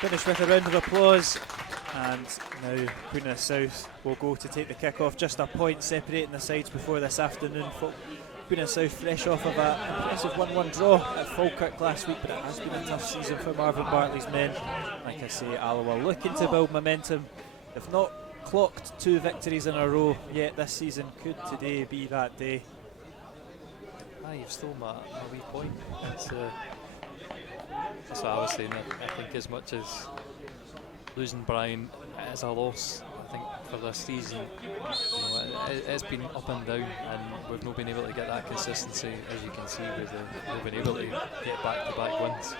Finish with a round of applause, and now Queen of the South will go to take the kick-off. Just a point separating the sides before this afternoon. Queen of the South fresh off of an impressive 1-1 draw at Falkirk last week, but it has been a tough season for Marvin Bartley's men. Like I say, Alloa looking to build momentum. If not clocked 2 victories in a row yet this season, could today be that day? You've stolen my wee point. That's what I was saying. I think as much as losing Brian is a loss, I think for this season, it's been up and down, and we've not been able to get that consistency, as you can see, with we've been able to get back-to-back wins.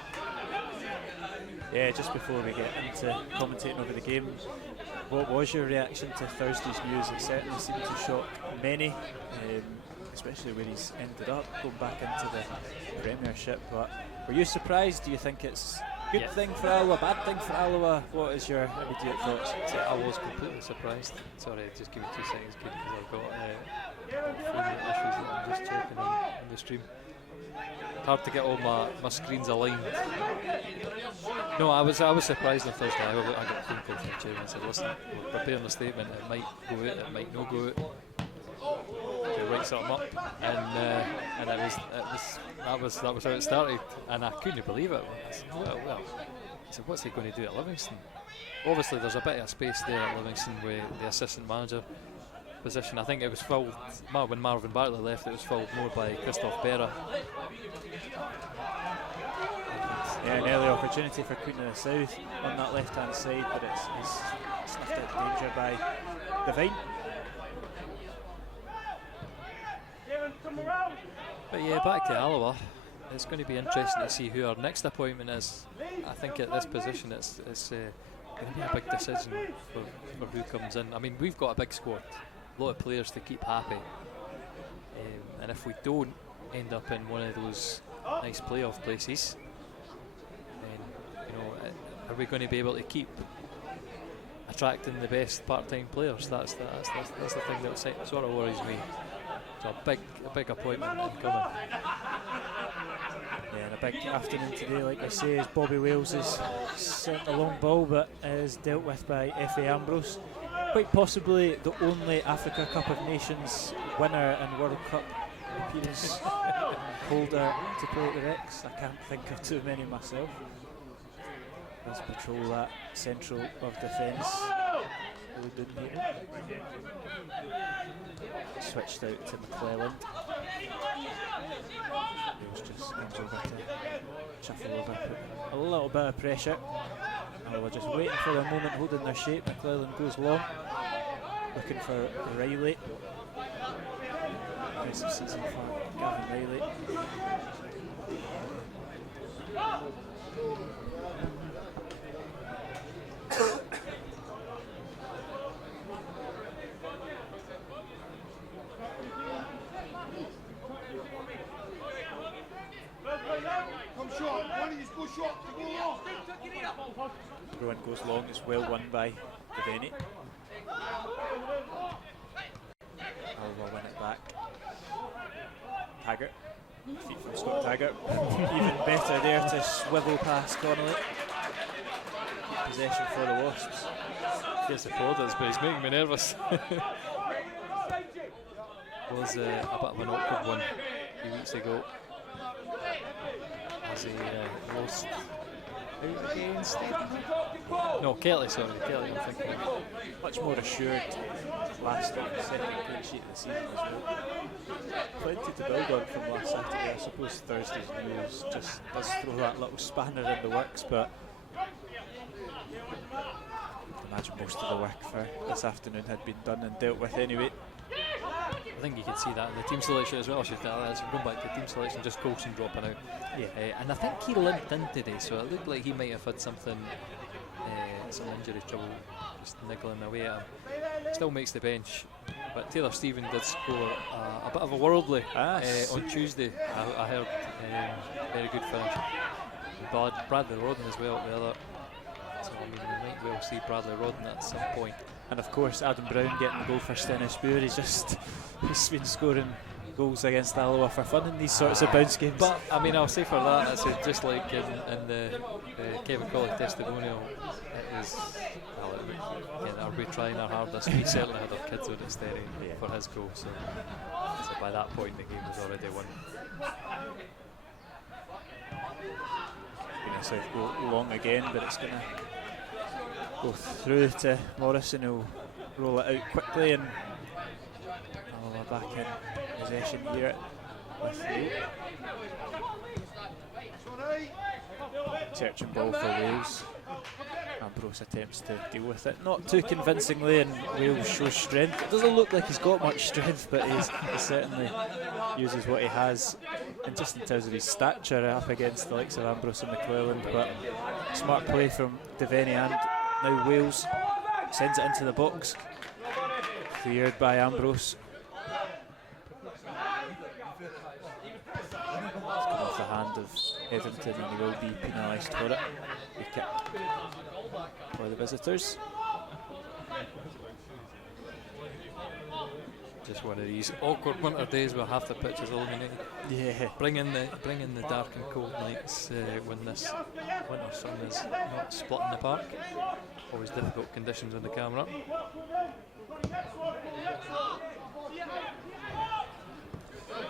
Yeah, just before we get into commentating over the game, what was your reaction to Thursday's news? It certainly seemed to shock many, especially where he's ended up, going back into the Premiership. But were you surprised? Do you think it's a good thing for Alloa, bad thing for Alloa? What is your immediate thoughts? I was completely surprised. Sorry, just give me 2 seconds, kid, because I've got phone issues that I'm just checking on the stream. Hard to get all my screens aligned. No, I was surprised on Thursday. I got a phone call from the chairman and said, listen, we're preparing a statement, it might go out, it might not go out. Write something up, and that was how it started, and I couldn't believe it. I said, well, what's he going to do at Livingston? Obviously, there's a bit of space there at Livingston with the assistant manager position. I think it was filled when Marvin Bartley left. It was filled more by Christoph Berra. Yeah, an early opportunity for Queen of the South on that left-hand side, but it's snuffed out danger by Devine. But yeah, back to Alloa. It's going to be interesting to see who our next appointment is. I think at this position it's going to be a big decision for who comes in. I mean, we've got a big squad, a lot of players to keep happy, and if we don't end up in one of those nice playoff places, then are we going to be able to keep attracting the best part-time players? That's the thing that sort of worries me. So a big appointment incoming. Yeah, and a big afternoon today, like I say, as Bobby Wales is sent a long ball, but is dealt with by F.A. Ambrose. Quite possibly the only Africa Cup of Nations winner and World Cup appearance holder to play at the Rex. I can't think of too many myself. Let's patrol that central of defence. Switched out to McClelland. Wales just comes over to shuffle over, put a little bit of pressure. We're just waiting for a moment, holding their shape. McClelland goes long, looking for Riley. Impressive season for Gavin Riley. Throw-in goes long, it's well won by Deveni. Alloa win it back. Taggart, feet from Scott Taggart. Even better there to swivel past Connolly. Possession for the Wasps. Yes, the plaudits, but he's making me nervous. Was a bit of an awkward one a few weeks ago, as he lost against Kelly, I'm thinking. Much more assured last second clean sheet of the season as well. Plenty to build on from last Saturday. I suppose Thursday's news just does throw that little spanner in the works, but I imagine most of the work for this afternoon had been done and dealt with anyway. I think you can see that in the team selection as well. Going back to team selection, just Coulson dropping out. Yeah. And I think he limped in today, so it looked like he might have had something, some injury trouble, just niggling away at him. Still makes the bench, but Taylor Stephen did score a bit of a worldly on Tuesday. I heard very good finish. Bradley Rodden as well at the other. So I mean, we might well see Bradley Rodden at some point. And of course, Adam Brown getting the goal for Stennispoor. He's been scoring goals against Alloa for fun in these sorts of bounce games. But I mean, I'll say for that, I said just like in the Kevin Colley testimonial, it is. Well, again, are we trying our hardest? We certainly had our kids on it staring for his goal. So by that point, the game was already won. Going to South go long again, but it's going to go through to Morrison, who'll roll it out quickly, and Alloa back in possession here with Luke. Searching ball for Wales. Ambrose attempts to deal with it, not too convincingly, and Wales shows strength. It doesn't look like he's got much strength, but he certainly uses what he has, and just in terms of his stature up against the likes of Ambrose and McClelland. But smart play from Devaney, and now Wales sends it into the box, cleared by Ambrose. It's come off the hand of Hetherington, and he will be penalised for it. Free kick for the visitors. Just one of these awkward winter days where half the pitch is illuminated. Yeah. Bring in the dark and cold nights when this winter sun is not splitting the park. Always difficult conditions on the camera.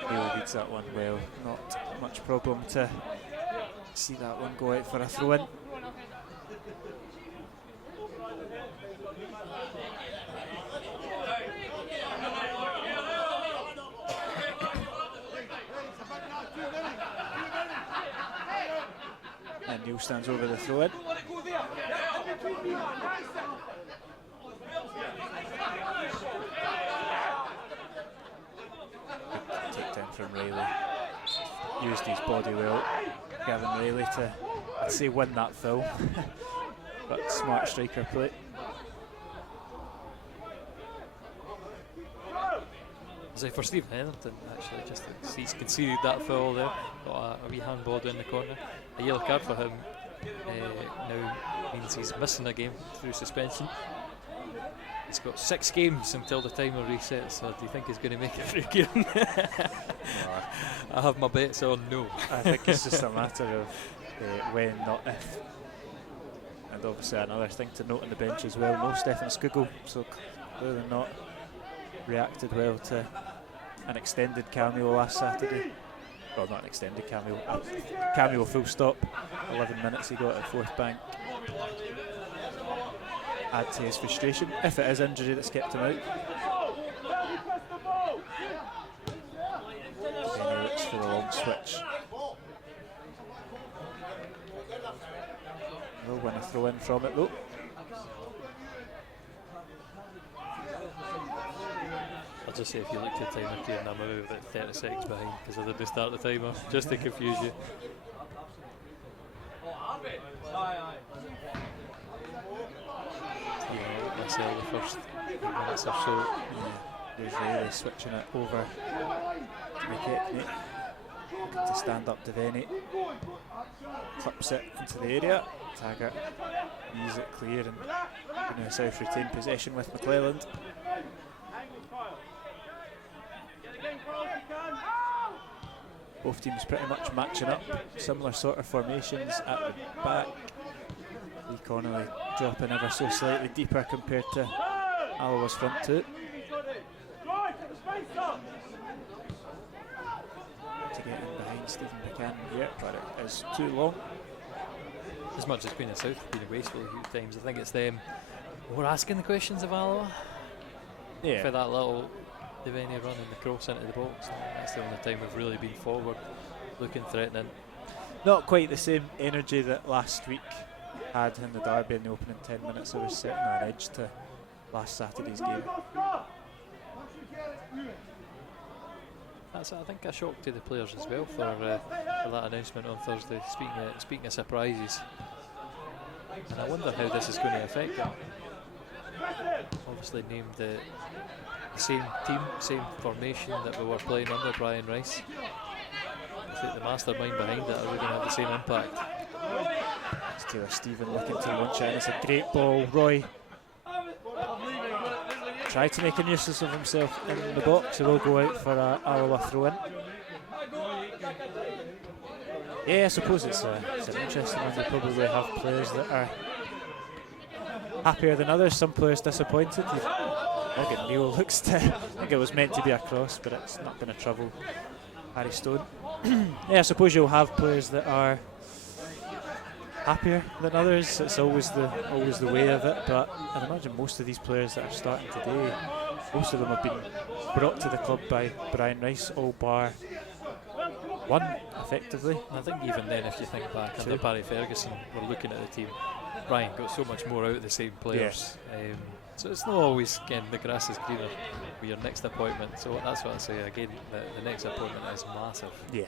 Hale reads that one well. Not much problem to see that one go out for a throw-in. And Neil stands over the throw-in. Takedown from Riley. Used his body well. Gavin Riley to, I'd say, win that foul. But smart striker play. So for Stephen Hetherington, actually, just he's conceded that foul there. Got a wee handball down the corner. A yellow card for him now means he's missing a game through suspension. He's got 6 games until the timer resets, so do you think he's going to make it through, Kieran? I have my bets on no. I think it's just a matter of when, not if. And obviously another thing to note on the bench as well, no Stefan Skugel, so clearly not reacted well to an extended cameo last Saturday. Well, not an extended cameo, a cameo full stop. 11 minutes he got at Fourth Bank. Add to his frustration, if it is injury that's kept him out. Then he looks for the long switch. Will win a throw in from it though. I'll just say if you look at the timer, Kieran, I'm about 30 seconds behind because I didn't start the timer, just to confuse you. The first minutes or so. There's Riley switching it over to McKechnie. Looking to stand up Devaney. Clips it into the area. Taggart leaves it clear, and Brunel South retain possession with McClelland. Both teams pretty much matching up. Similar sort of formations at the back. Lee Connolly dropping ever so slightly deeper compared to Alloa's front two. To get in behind Stephen Buchanan here, but it is too long. As much as Queen of South have been wasteful a few times, I think it's them we're asking the questions of Alloa. Yeah. For that little Devaney running the cross into the box, that's the only time we've really been forward, looking threatening. Not quite the same energy that last week had in the derby in the opening 10 minutes. I was sitting on edge to last Saturday's game. That's, I think, a shock to the players as well for that announcement on Thursday. Speaking of surprises, and I wonder how this is going to affect them. Obviously named the same team, same formation that we were playing under Brian Rice. I think the mastermind behind it, are we going to have the same impact? It's Taylor Stephen looking to launch it, and it's a great ball. Roy try to make a nuisance of himself in the box. He will go out for a Alloa throw-in. Yeah, I suppose it's an interesting one. They probably have players that are happier than others, some players disappointed. Look at Neil, looks to, I think it was meant to be a cross, but it's not going to trouble Harry Stone. Yeah, I suppose you'll have players that are happier than others. It's always the way of it, but I'd imagine most of these players that are starting today, most of them have been brought to the club by Brian Rice, all bar one, effectively. I think even then, if you think back under Barry Ferguson, we're looking at the team. Brian got so much more out of the same players. So it's not always, again, the grass is greener with your next appointment. So that's what I say, again, the next appointment is massive. Yeah.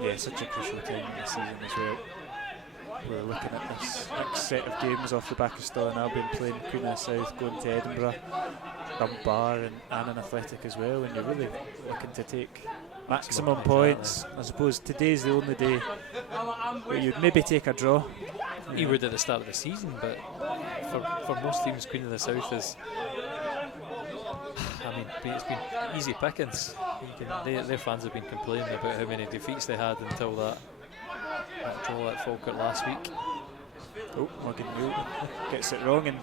Yeah, such a crucial time in the season as well. We're looking at this next set of games off the back of Stirling Albion playing Queen of the South, going to Edinburgh, Dunbar and Annan Athletic as well, and you're really looking to take maximum points. I suppose today's the only day where you'd maybe take a draw. You would at the start of the season, but for most teams, Queen of the South is, I mean, it's been easy pickings. Their fans have been complaining about how many defeats they had until that draw at Falkirk last week. Oh, Morgan Neal gets it wrong and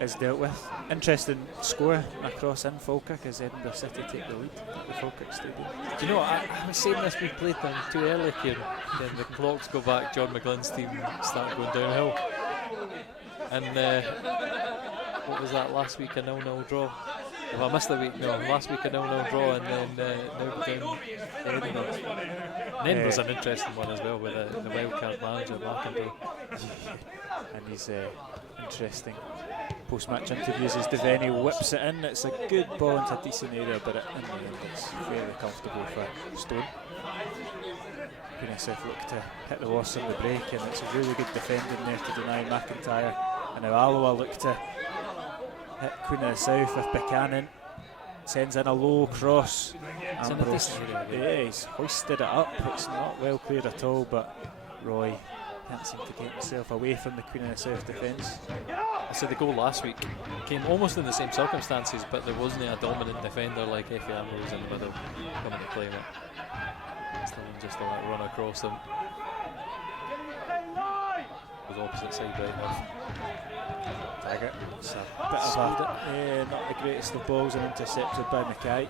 is dealt with. Interesting score across in Falkirk as Edinburgh City take the lead at the Falkirk Stadium. Do you know what, I was saying this, we played them too early here, then the clocks go back, John McGlynn's team start going downhill. And what was that, last week a 0-0 draw? If I missed a week, no, last week a 0-0 draw, and then now down Edinburgh. And Edinburgh's an interesting one as well with the wildcard manager, McIntyre. And he's interesting post-match interviews as Devaney whips it in. It's a good ball into a decent area, but in the end it's fairly comfortable for Stone. Queen of South look to hit the Wasps on the break, and it's a really good defending there to deny McIntyre. And now Alloa look to hit Queen of the South with Buchanan. Sends in a low cross. Ambrose, yeah, he's hoisted it up. It's not well cleared at all, but Roy can't seem to get himself away from the Queen of the South defence. I said the goal last week came almost in the same circumstances, but there wasn't a dominant defender like Effie Ambrose in the middle coming to claim it. Still just let it run across them. It was opposite side right enough. Taggart. It's a bit of a, not the greatest of balls, and intercepted by Mackay.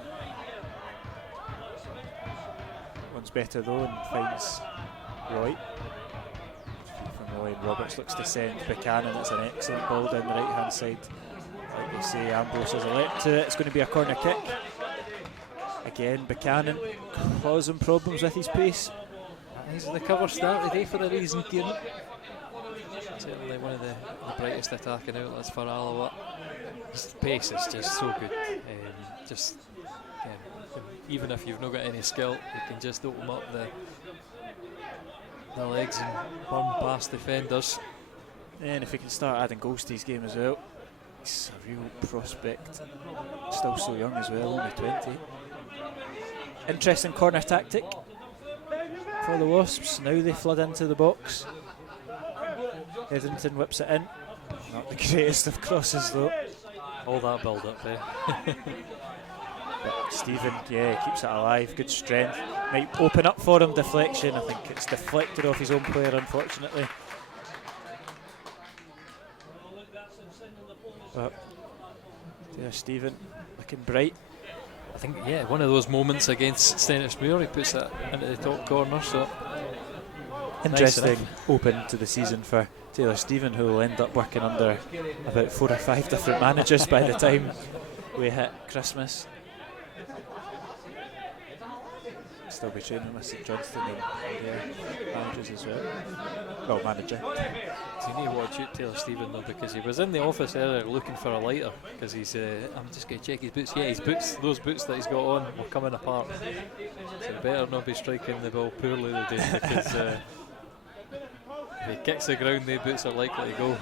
One's better though and finds Roy. From Roy, and Roberts looks to send Buchanan. It's an excellent ball down the right hand side. Like you say, Ambrose has a left to it. It's going to be a corner kick. Again, Buchanan causing problems with his pace. He's the cover start today for a reason, Kieran. Certainly one of the brightest attacking outlets for Alloa. His pace is just so good. Even if you've not got any skill, you can just open up the legs and burn past defenders. And if he can start adding goals to his game as well, he's a real prospect. Still so young as well, only 20. Interesting corner tactic for the Wasps. Now they flood into the box. Hetherington whips it in. Not the greatest of crosses though. All that build up there. But Stephen, yeah, keeps it alive. Good strength. Might open up for him. Deflection. I think it's deflected off his own player, unfortunately. But there's Stephen looking bright. I think, yeah, one of those moments against Stenhousemuir, he puts it into the top corner. So interesting nice open to the season for Taylor Stephen, who will end up working under about 4 or 5 different managers by the time we hit Christmas. Still be training with St Johnston and managers as well. Well, manager. So you need to watch out Taylor Stephen though, because he was in the office earlier looking for a lighter, because he's I'm just going to check his boots. Yeah, his boots, those boots that he's got on were coming apart. So he better not be striking the ball poorly today, because if he kicks the ground, the boots are likely to go.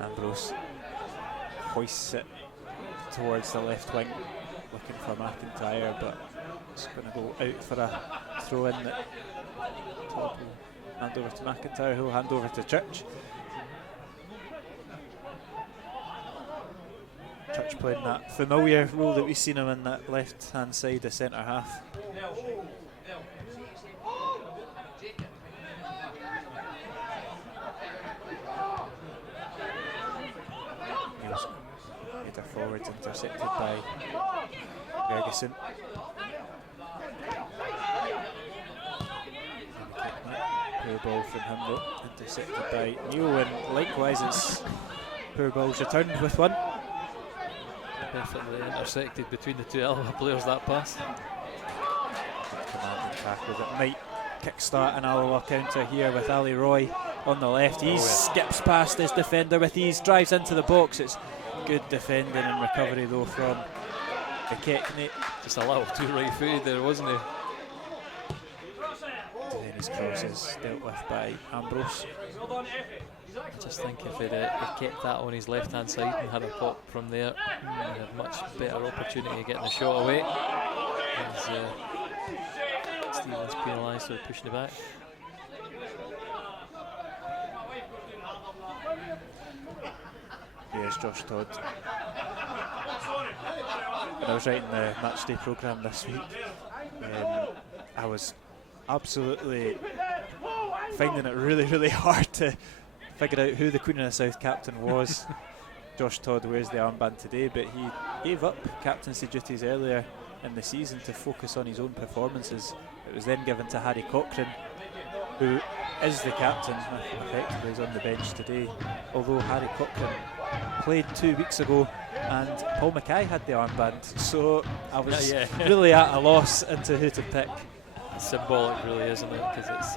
Ambrose hoists it towards the left wing, looking for McIntyre, but It's going to go out for a throw in that Todd will hand over to McIntyre, who will hand over to Church. Church playing that familiar role that we've seen him in, that left hand side, the centre half. Header forwards, intercepted by Ferguson. Poor ball from him though, intercepted by Neil, and likewise it's poor balls returned with one. Perfectly intersected between the two Alloa players, that pass. Commanding tackle that might kickstart an Alloa counter here with Ali Roy on the left. He skips past his defender with ease, drives into the box. It's good defending and recovery though from McKechnie. Just a little too right-footed there, wasn't he? Devaney's cross is dealt with by Ambrose. I just think if he'd kept that on his left-hand side and had a pop from there, he'd have much better opportunity of getting the shot away. As Stevens penalised for pushing it back. Here's Josh Todd. When I was writing the matchday programme this week, I was absolutely finding it really hard to figure out who the Queen of the South captain was. Josh Todd wears the armband today, but he gave up captaincy duties earlier in the season to focus on his own performances. It was then given to Harry Cochrane, who is the captain, effectively is on the bench today, although Harry Cochrane played 2 weeks ago and Paul Mackay had the armband, so I was really at a loss into who to pick. It's symbolic really, isn't it? Because it's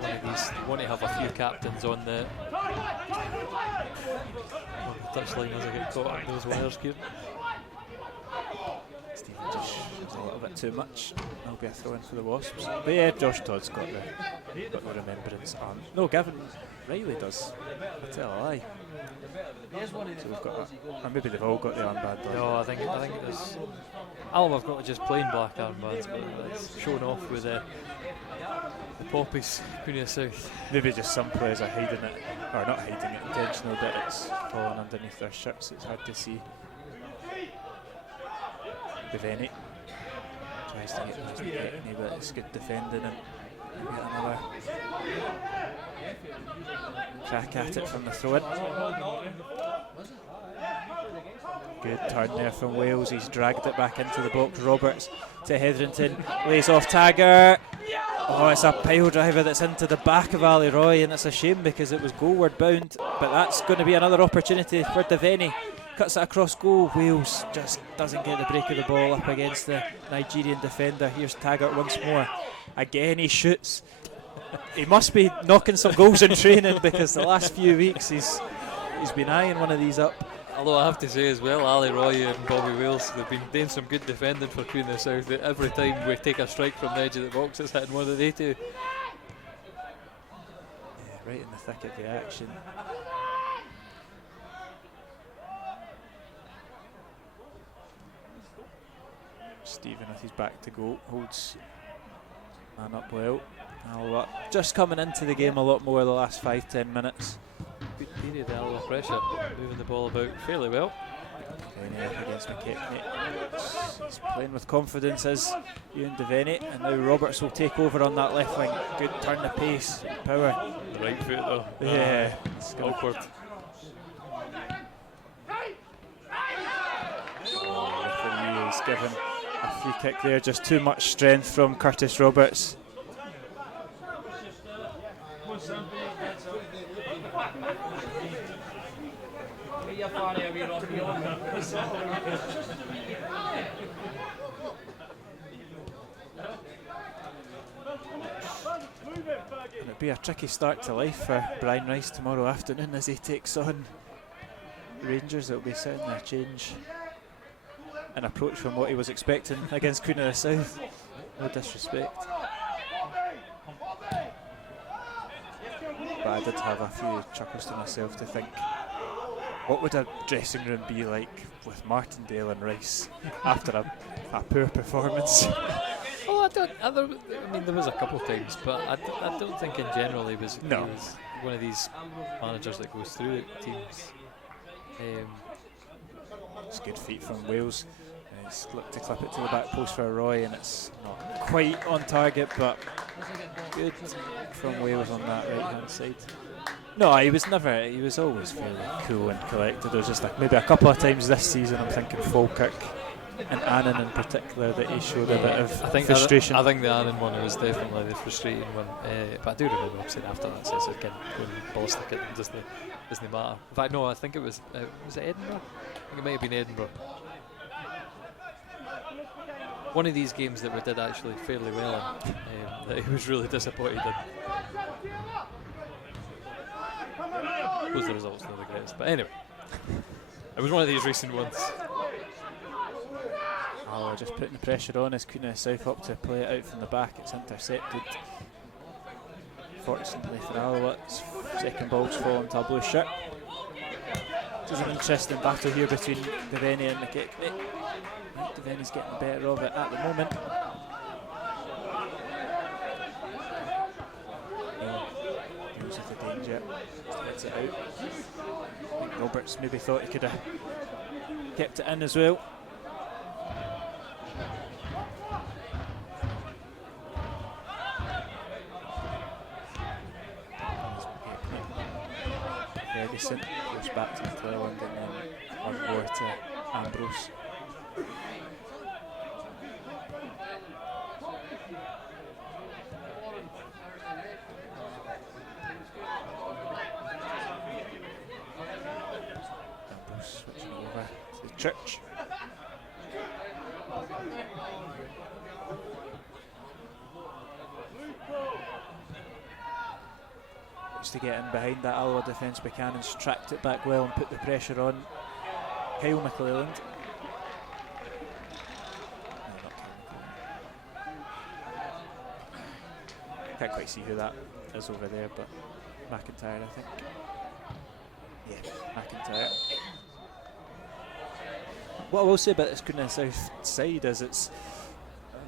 one of these, you want to have a few captains on the touchline as I get caught in those wires, Kieran. Stephen just was a little bit too much. There'll be a throw in for the Wasps. But yeah, Josh Todd's got the remembrance arm. No, Gavin Riley does. I tell a lie. So we've got or maybe they've all got the armband on. No, I think there's Alloa have got just plain black armbands, but it's shown off with the poppies, Queen of the South. Maybe just some players are hiding it, or not hiding it intentionally, but it's falling underneath their shirts. It's hard to see. Devaney tries to get past McKechnie, but it's good defending and get another crack at it from the throw-in. Good turn there from Wales. He's dragged it back into the box. Roberts to Hetherington, lays off Taggart. Oh, it's a pile driver that's into the back of Ali Roy, and it's a shame because it was goalward bound, but that's going to be another opportunity for Devaney. Cuts it across goal. Wales just doesn't get the break of the ball up against the Nigerian defender. Here's Taggart once more. Again he shoots. He must be knocking some goals in training because the last few weeks he's been eyeing one of these up. Although I have to say as well, Ali Roy and Bobby Wales, they've been doing some good defending for Queen of the South. Every time we take a strike from the edge of the box, it's hitting one of they two. Yeah, right in the thick of the action. Stephen with his back to goal, holds man up well. Alloa just coming into the game a lot more the last 5-10 minutes. Good period, Alloa pressure, moving the ball about fairly well. Against McKechnie. He's playing with confidence as Ewan Devaney, and now Roberts will take over on that left wing. Good turn of pace, power. The right foot though. Yeah, it's awkward. Referee is given a free kick there, just too much strength from Curtis Roberts. And it'll be a tricky start to life for Brian Rice tomorrow afternoon as he takes on Rangers. It'll be setting their change and approach from what he was expecting against Queen of the South. No disrespect. But I did have a few chuckles to myself to think, what would a dressing room be like with Martindale and Rice after a a poor performance. Oh, I mean, there was a couple of times, but I don't think in general he was one of these managers that goes through teams. It's good feet from Wales. He's looked to clip it to the back post for Roy, and it's not quite on target, but good from Wales on that right hand side. No, he was always fairly cool and collected. There was just maybe a couple of times this season, I'm thinking Falkirk and Annan in particular, that he showed a bit of frustration. I think the Annan one was definitely the frustrating one, but I do remember him saying after that, says again, going ballistic, it doesn't matter. In fact, no, I think it was it Edinburgh? I think it might have been Edinburgh. One of these games that we did actually fairly well in, that he was really disappointed in. Was the results not the greatest, but anyway, it was one of these recent ones. Alloa just putting the pressure on as Queen of the South up to play it out from the back. It's intercepted. Fortunately for Alloa, its second ball's fallen to a blue shirt. There's an interesting battle here between Devaney and McKechnie. I think Devaney's getting the better of it at the moment. Knows of the danger. Gets it out. I think Roberts maybe thought he could have kept it in as well. Ferguson goes back to McClelland and then one more to Ambrose. Ambrose switching over to the Church. To get in behind that Alloa defence, Buchanan's tracked it back well and put the pressure on Kyle McClelland. Can't quite see who that is over there, but McIntyre, I think. Yeah, McIntyre. What I will say about this Queen of the South side is it's,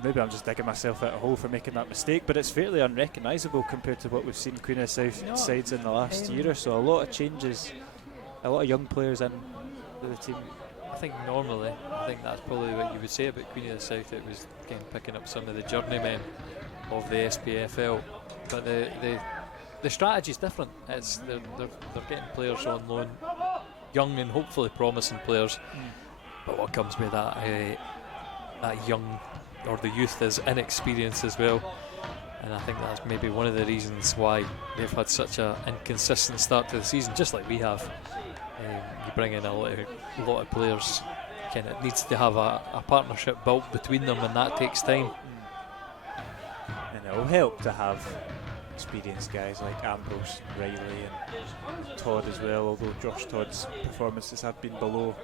maybe I'm just digging myself out a hole for making that mistake, but it's fairly unrecognisable compared to what we've seen Queen of the South sides in the last year or so. A lot of changes, a lot of young players in the team. I think normally, I think that's probably what you would say about Queen of the South. It was again picking up some of the journeymen of the SPFL, but the strategy is different. It's they're getting players on loan, young and hopefully promising players. But what comes with that young, or the youth, is inexperience as well, and I think that's maybe one of the reasons why they've had such an inconsistent start to the season, just like we have. You bring in a lot of players, it needs to have a partnership built between them, and that takes time. And it will help to have experienced guys like Ambrose, Riley and Todd as well, although Josh Todd's performances have been below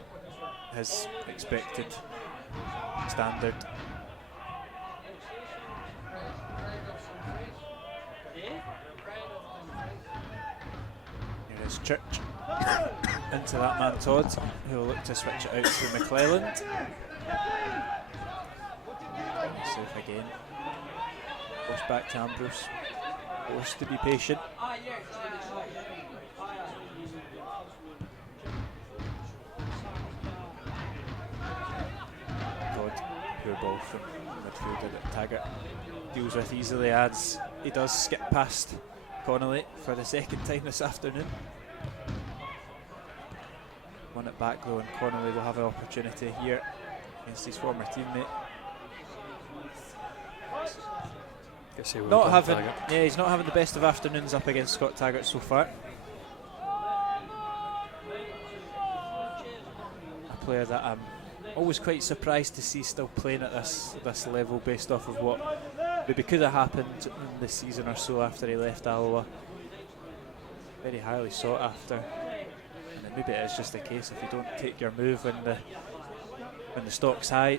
his expected standard. Here is Church into that man Todd, who will look to switch it out to McClelland. South again. Goes back to Ambrose. Forced to be patient. Todd, poor ball from midfielder that Taggart deals with easily, as he does skip past Connolly for the second time this afternoon. Won it back though, and Connolly will have an opportunity here against his former teammate. He's not having the best of afternoons up against Scott Taggart so far. A player that I'm always quite surprised to see still playing at this level, based off of what maybe could have happened in the season or so after he left Alloa. Very highly sought after, and maybe it is just a case if you don't take your move when the stock's high.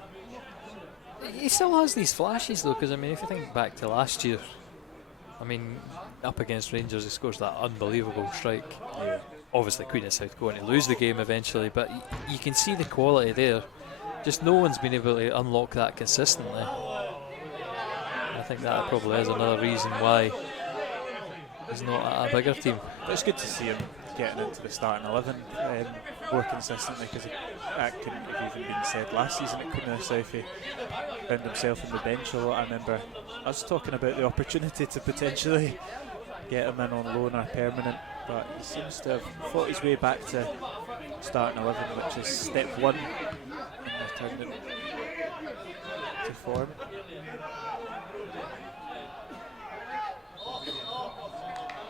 He still has these flashes though, because I mean, if you think back to last year, I mean, up against Rangers, he scores that unbelievable strike. Yeah. Obviously, Queen of South going to lose the game eventually, but you can see the quality there. just no one's been able to unlock that consistently. I think that probably is another reason why he's not at a bigger team. But it's good to see him getting into the starting 11 more consistently, because that couldn't have even been said last season at Queen of the South. He found himself on the bench a lot. I remember us talking about the opportunity to potentially get him in on loan or permanent, but he seems to have fought his way back to starting 11, which is step one in returning to form.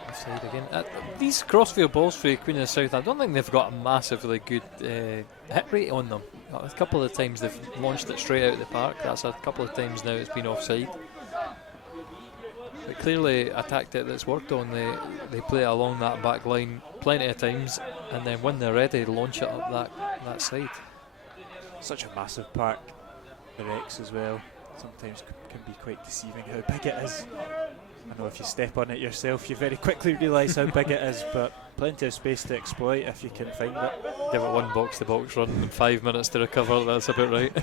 Offside again. These crossfield balls for Queen of the South, I don't think they've got a massively good hit rate on them. A couple of times they've launched it straight out of the park. That's a couple of times now it's been offside. But clearly a tactic that's worked on. They play it along that back line plenty of times, and then when they're ready, launch it up that side. Such a massive park, the Rex as well. Sometimes can be quite deceiving how big it is. I know if you step on it yourself, you very quickly realise how big it is, but plenty of space to exploit if you can find it. Give it one box-to-box run and 5 minutes to recover, that's about right.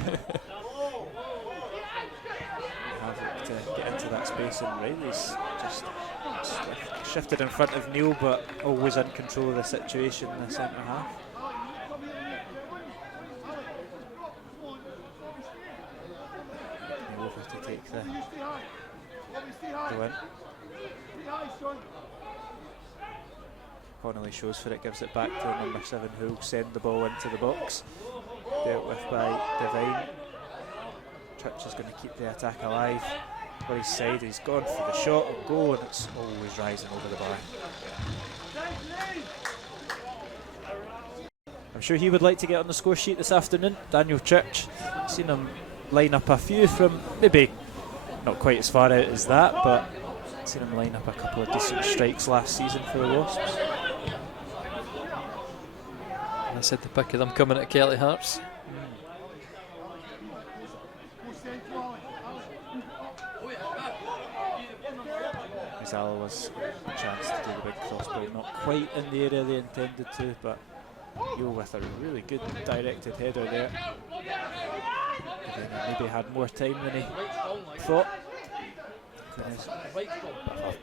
Have to get into that space, and Riley's just shifted in front of Neil, but always in control of the situation in the centre half. Neil over to take the win. Connolly shows for it, gives it back to the number 7, who will send the ball into the box. Dealt with by Devine. Church is going to keep the attack alive. For his side, he's gone for the shot and goal, and it's always rising over the bar. I'm sure he would like to get on the score sheet this afternoon. Daniel Church, seen him line up a few from maybe not quite as far out as that, but seen him line up a couple of decent strikes last season for the Wasps. I said the pick of them coming at Kelly Hearts. As Alloa's a chance to do the big crossbar, not quite in the area they intended to, but Yo with a really good directed header there. Maybe had more time than he thought.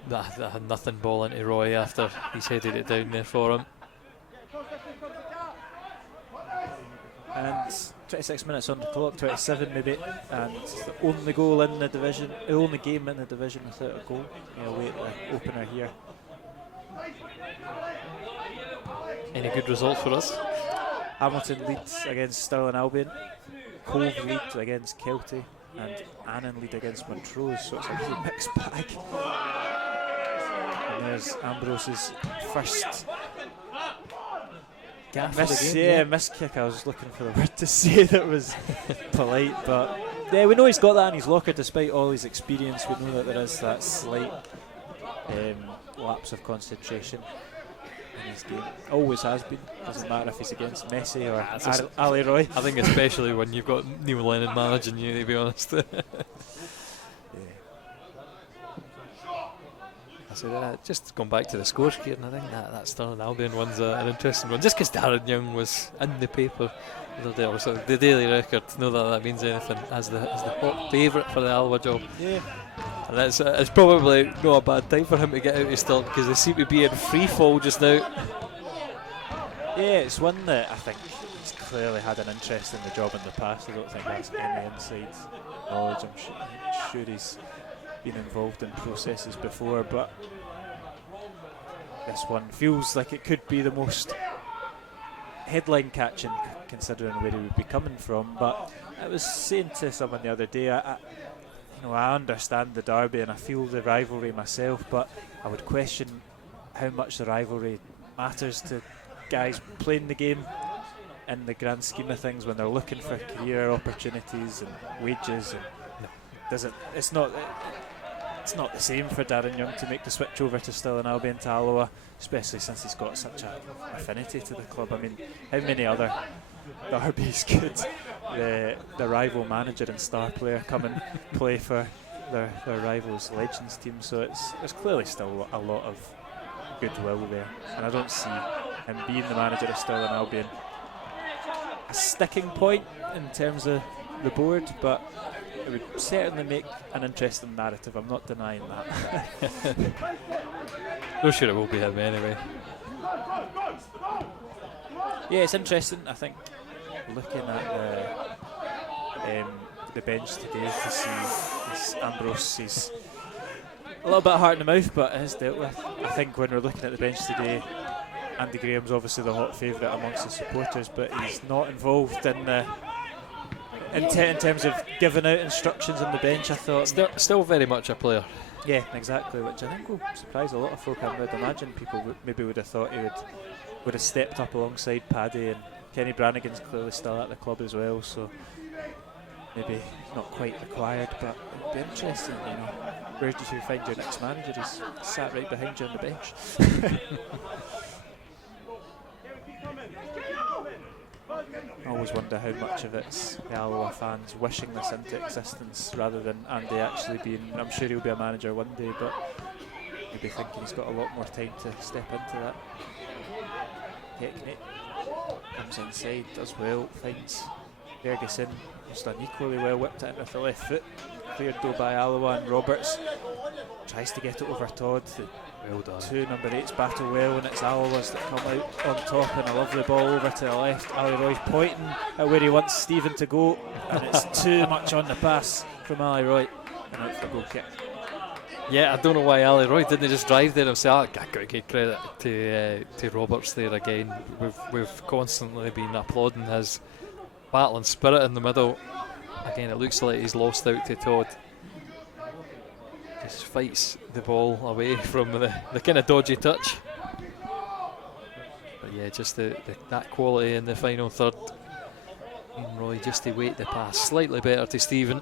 That had nothing ball into Roy after he's headed it down there for him. And 26 minutes on the clock, 27 maybe, and it's the only goal in the division, the only game in the division without a goal. Away the opener here. Any good result for us? Hamilton leads against Stirling Albion, Cove lead against Kelty, and Annan lead against Montrose, so it's a really mixed bag. And there's Ambrose's first miss kick. I was looking for the word to say that was polite, but yeah, we know he's got that in his locker despite all his experience. We know that there is that slight lapse of concentration in his game. Always has been. Doesn't matter if he's against Messi or Ali Roy. I think especially when you've got Neil Lennon managing you, to be honest. So just going back to the scores, Kieran, I think that Stirling Albion one's an interesting one, just because Darren Young was in the paper the other day, or the Daily Record, not that means anything, as the hot favourite for the Alloa job. Yeah. And it's probably not a bad time for him to get out of Stirling, because they seem to be in free fall just now. Yeah, it's one that I think he's clearly had an interest in the job in the past. I don't think that's any inside knowledge. I'm sure he's been involved in processes before, but this one feels like it could be the most headline catching, considering where he would be coming from. But I was saying to someone the other day, I understand the derby and I feel the rivalry myself, but I would question how much the rivalry matters to guys playing the game in the grand scheme of things when they're looking for career opportunities and wages. And it's not the same for Darren Young to make the switch over to Stirling Albion to Alloa, especially since he's got such an affinity to the club. I mean, how many other derbies could the rival manager and star player come and play for their rivals' Legends team? So there's clearly still a lot of goodwill there, and I don't see him being the manager of Stirling Albion a sticking point in terms of the board, but it would certainly make an interesting narrative. I'm not denying that. No, sure it will be him anyway. Yeah, it's interesting. I think looking at the bench today to see Ambrose, he's a little bit hard in the mouth, but it is dealt with. I think when we're looking at the bench today, Andy Graham's obviously the hot favourite amongst the supporters, but he's not involved in the in terms of giving out instructions on the bench. I thought Still very much a player. yeah, exactly, which I think will surprise a lot of folk. I would imagine people maybe would have thought he would have stepped up alongside Paddy, and Kenny Brannigan's clearly still at the club as well, so maybe not quite required, but it'd be interesting, you know. Where did you find your next manager? He's sat right behind you on the bench. I always wonder how much of it's the Alloa fans wishing this into existence rather than Andy actually being. I'm sure he'll be a manager one day, but maybe thinking he's got a lot more time to step into that. Technique comes inside, does well, finds Ferguson, just done equally well, whipped it in with the left foot, cleared though by Alloa, and Roberts tries to get it over Todd. Well done. Two number 8s battle well, and it's Alloa's that come out on top, and a lovely ball over to the left. Ali Roy's pointing at where he wants Stephen to go, and it's too much on the pass from Ali Roy, and out for the goal kick. Yeah, I don't know why Ali Roy didn't just drive there himself. I've got to give credit to Roberts there again. We've constantly been applauding his battling spirit in the middle. Again, it looks like he's lost out to Todd. Just fights the ball away from the kind of dodgy touch. But yeah, just that quality in the final third. And Roy just to wait the pass slightly better to Stephen.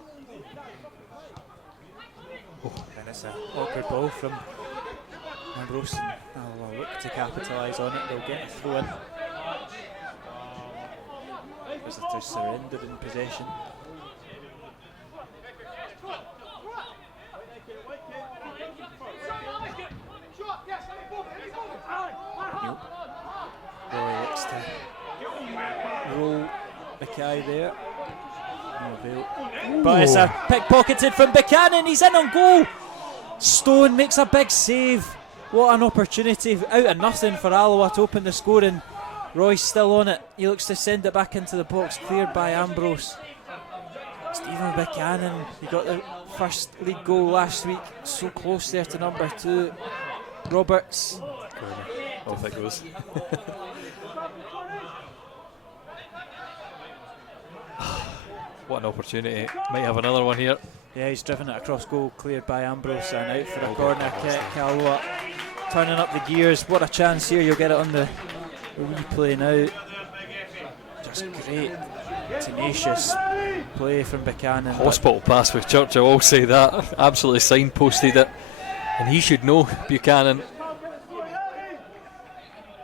And it's an awkward ball from Ambrose, and Alloa look to capitalise on it. They'll get a throw in. Visitors surrendered in possession. Roy looks to roll Mackay there. No avail. But it's a pickpocketed from Buchanan. He's in on goal. Stone makes a big save. What an opportunity out of nothing for Alloa to open the scoring. Roy's still on it. He looks to send it back into the box. Cleared by Ambrose. Stephen Buchanan, he got the first league goal last week. So close there to number 2. Roberts. Off it goes. What an opportunity. Might have another one here. Yeah, he's driven it across goal, cleared by Ambrose, and out for a corner kick. Alloa turning up the gears. What a chance here. You'll get it on the replay now. Just great, tenacious play from Buchanan. Hospital pass with Churchill, I'll say that. Absolutely signposted it. And he should know, Buchanan.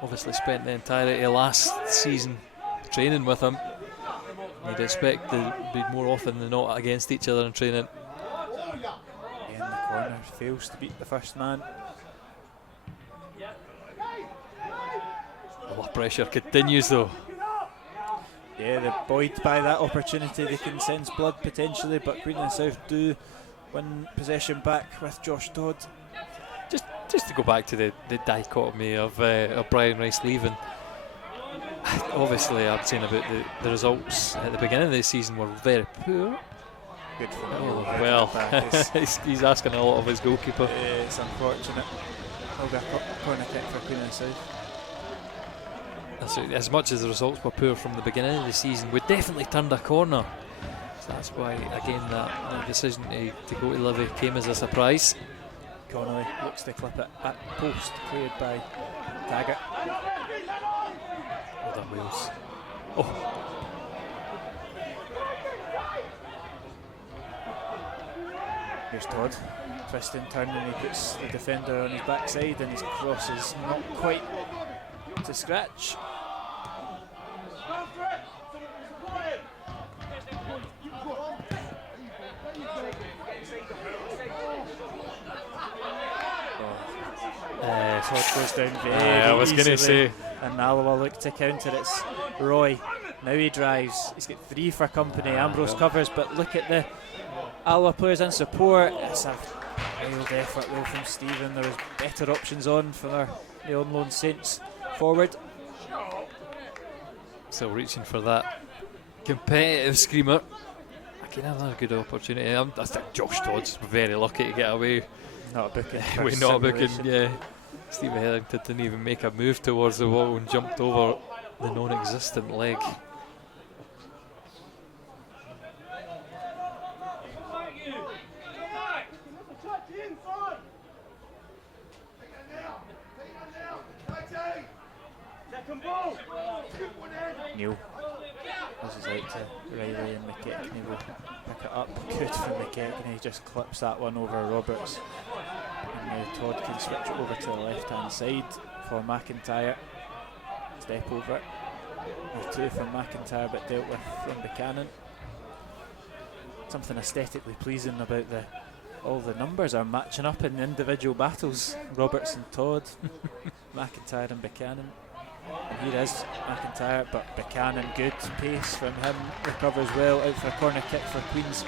Obviously spent the entirety of last season training with him. You'd expect they'd be more often than not against each other in training. In the corner, fails to beat the first man. The pressure continues though. Yeah, they're buoyed by that opportunity. They can sense blood potentially, but Queen and South do win possession back with Josh Todd. Just to go back to the dichotomy of Brian Rice leaving. Obviously, I've seen about the results at the beginning of the season were very poor. Good for him. Oh, well, he's asking a lot of his goalkeeper. It's unfortunate. Will be a corner kick for Queen and South. As much as the results were poor from the beginning of the season, we definitely turned a corner. So that's why, again, that decision to go to Livy came as a surprise. Connolly looks to clip it at post, cleared by Taggart. Well done, Wales. Oh. Here's Todd, twisting, turning, he puts the defender on his backside, and his cross is not quite to scratch. Todd goes down very I was going to say. And Alloa look to counter. It's Roy Now he drives. He's got 3 for company. Ambrose covers, but look at the Alloa players in support. It's a wild effort though from Stephen. There was better options on for the on-loan Saints forward. Still reaching for that competitive screamer. Again, another good opportunity. I think Josh Todd's very lucky to get away. Not a booking. We're not a booking, yeah. Stephen Hetherington didn't even make a move towards the wall and jumped over the non-existent leg. Neil. This is out to Riley and McKechnie will pick it up. Good from McKechnie, he just clips that one over Roberts. And now Todd can switch it over to the left hand side for McIntyre. Step over. Now 2 from McIntyre but dealt with from Buchanan. Something aesthetically pleasing about all the numbers are matching up in the individual battles. Roberts and Todd, McIntyre and Buchanan. And here is McIntyre, but Buchanan, good pace from him, recovers well, out for a corner kick for Queens.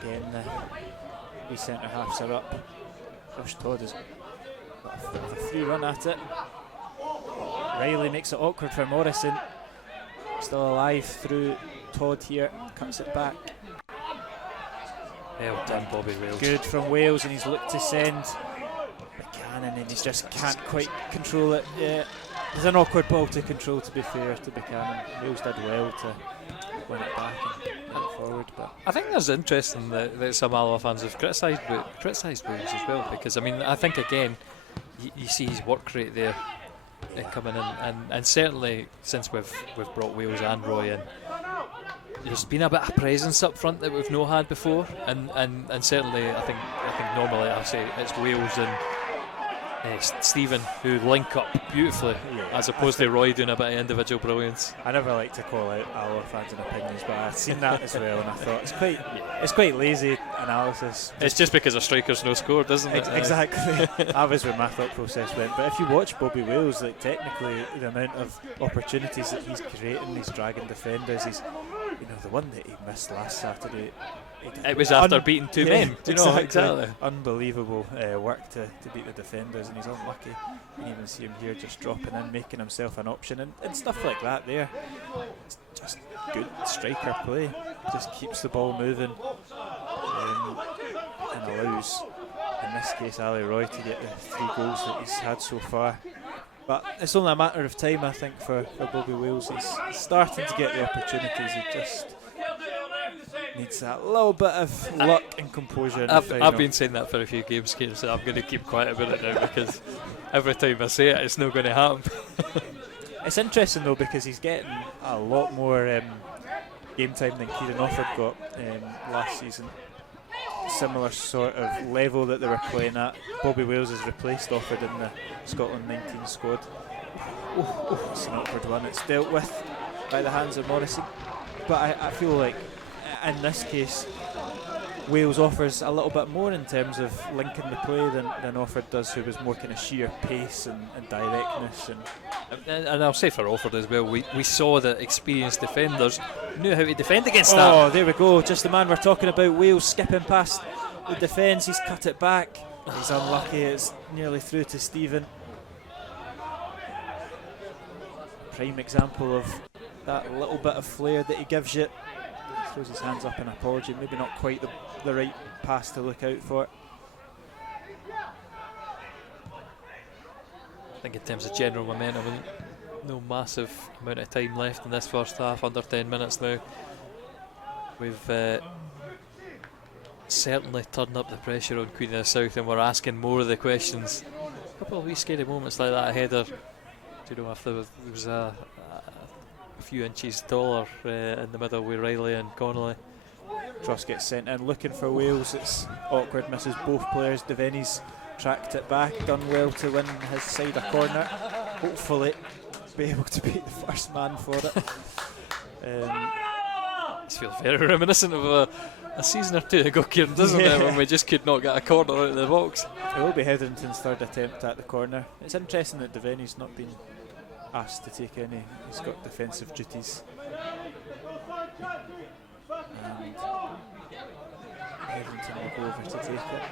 Again, the centre halves are up. Josh Todd has got a free run at it. Riley makes it awkward for Morrison. Still alive through Todd here, cuts it back. Well done, Bobby Wales. Good from Wales, and he's looked to send Buchanan, and he just can't quite control it. Yeah, it's an awkward ball to control, to be fair to Buchanan. Wales did well to win it back and get it forward. But I think it's interesting that some Alloa fans have criticised Wales as well, because I mean, I think again, you see his work rate there coming in, and certainly since we've brought Wales and Roy in, there's been a bit of presence up front that we've not had before, and certainly I think normally I say it's Wales and Stephen who link up beautifully, as opposed to Roy doing a bit of individual brilliance. I never like to call out Alloa fans and opinions, but I've seen that as well, and I thought it's quite lazy analysis. It's just because a striker's no scored, isn't it? Exactly. That was where my thought process went. But if you watch Bobby Wales, like technically the amount of opportunities that he's creating, he's dragging defenders. He's, the one that he missed last Saturday. It was after beating 2 men. Do you know exactly? Unbelievable work to beat the defenders, and he's unlucky. You can even see him here just dropping in, making himself an option, and stuff like that there. It's just good striker play. Just keeps the ball moving and allows, in this case, Ali Roy to get the 3 goals that he's had so far. But it's only a matter of time, I think, for Bobby Wales. He's starting to get the opportunities. He just needs that little bit of luck and composure. I've been saying that for a few games, so I'm going to keep quiet about it now, because every time I say it, it's not going to happen. It's interesting though, because he's getting a lot more game time than Kieran Offord got last season. Similar sort of level that they were playing at. Bobby Wales has replaced Offord in the Scotland 19 squad. It's an awkward one. It's dealt with by the hands of Morrison. But I feel like in this case, Wales offers a little bit more in terms of linking the play than Offord does, who was more kind of sheer pace and directness. And I'll say for Offord as well, we saw that experienced defenders knew how to defend against that. Oh, there we go, just the man we're talking about. Wales skipping past the defence, he's cut it back. He's unlucky, it's nearly through to Stephen. Prime example of that little bit of flair that he gives you. He throws his hands up in apology, maybe not quite the right pass to look out for. I think in terms of general momentum, no massive amount of time left in this first half, under 10 minutes now. We've certainly turned up the pressure on Queen of the South, and we're asking more of the questions. A couple of wee scary moments like that header, if there was a few inches taller in the middle with Riley and Connolly. Cross gets sent in, looking for Wales. It's awkward, misses both players. Devaney's tracked it back, done well to win his side a corner. Hopefully be able to beat the first man for it. This feels very reminiscent of a season or two ago, Kieran, doesn't it? When we just could not get a corner out of the box. It will be Hetherington's third attempt at the corner. It's interesting that Devaney's not been asked to take any. He's got defensive duties. And Hetherington will go over to take it.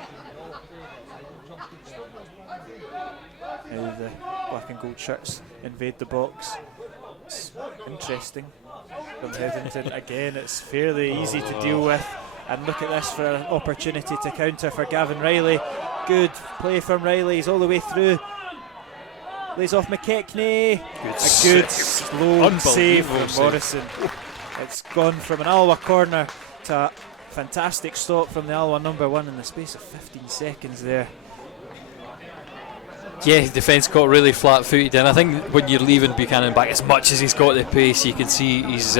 Now the black and gold shirts invade the box. It's interesting from Hetherington. Again, it's fairly easy to deal with. And look at this for an opportunity to counter for Gavin Riley. Good play from Riley. He's all the way through. Lays off McKechnie. A good slow save from Morrison. It's gone from an Alloa corner to a fantastic stop from the Alloa number one in the space of 15 seconds there. Yeah, defence got really flat-footed, and I think when you're leaving Buchanan back, as much as he's got the pace, you can see he's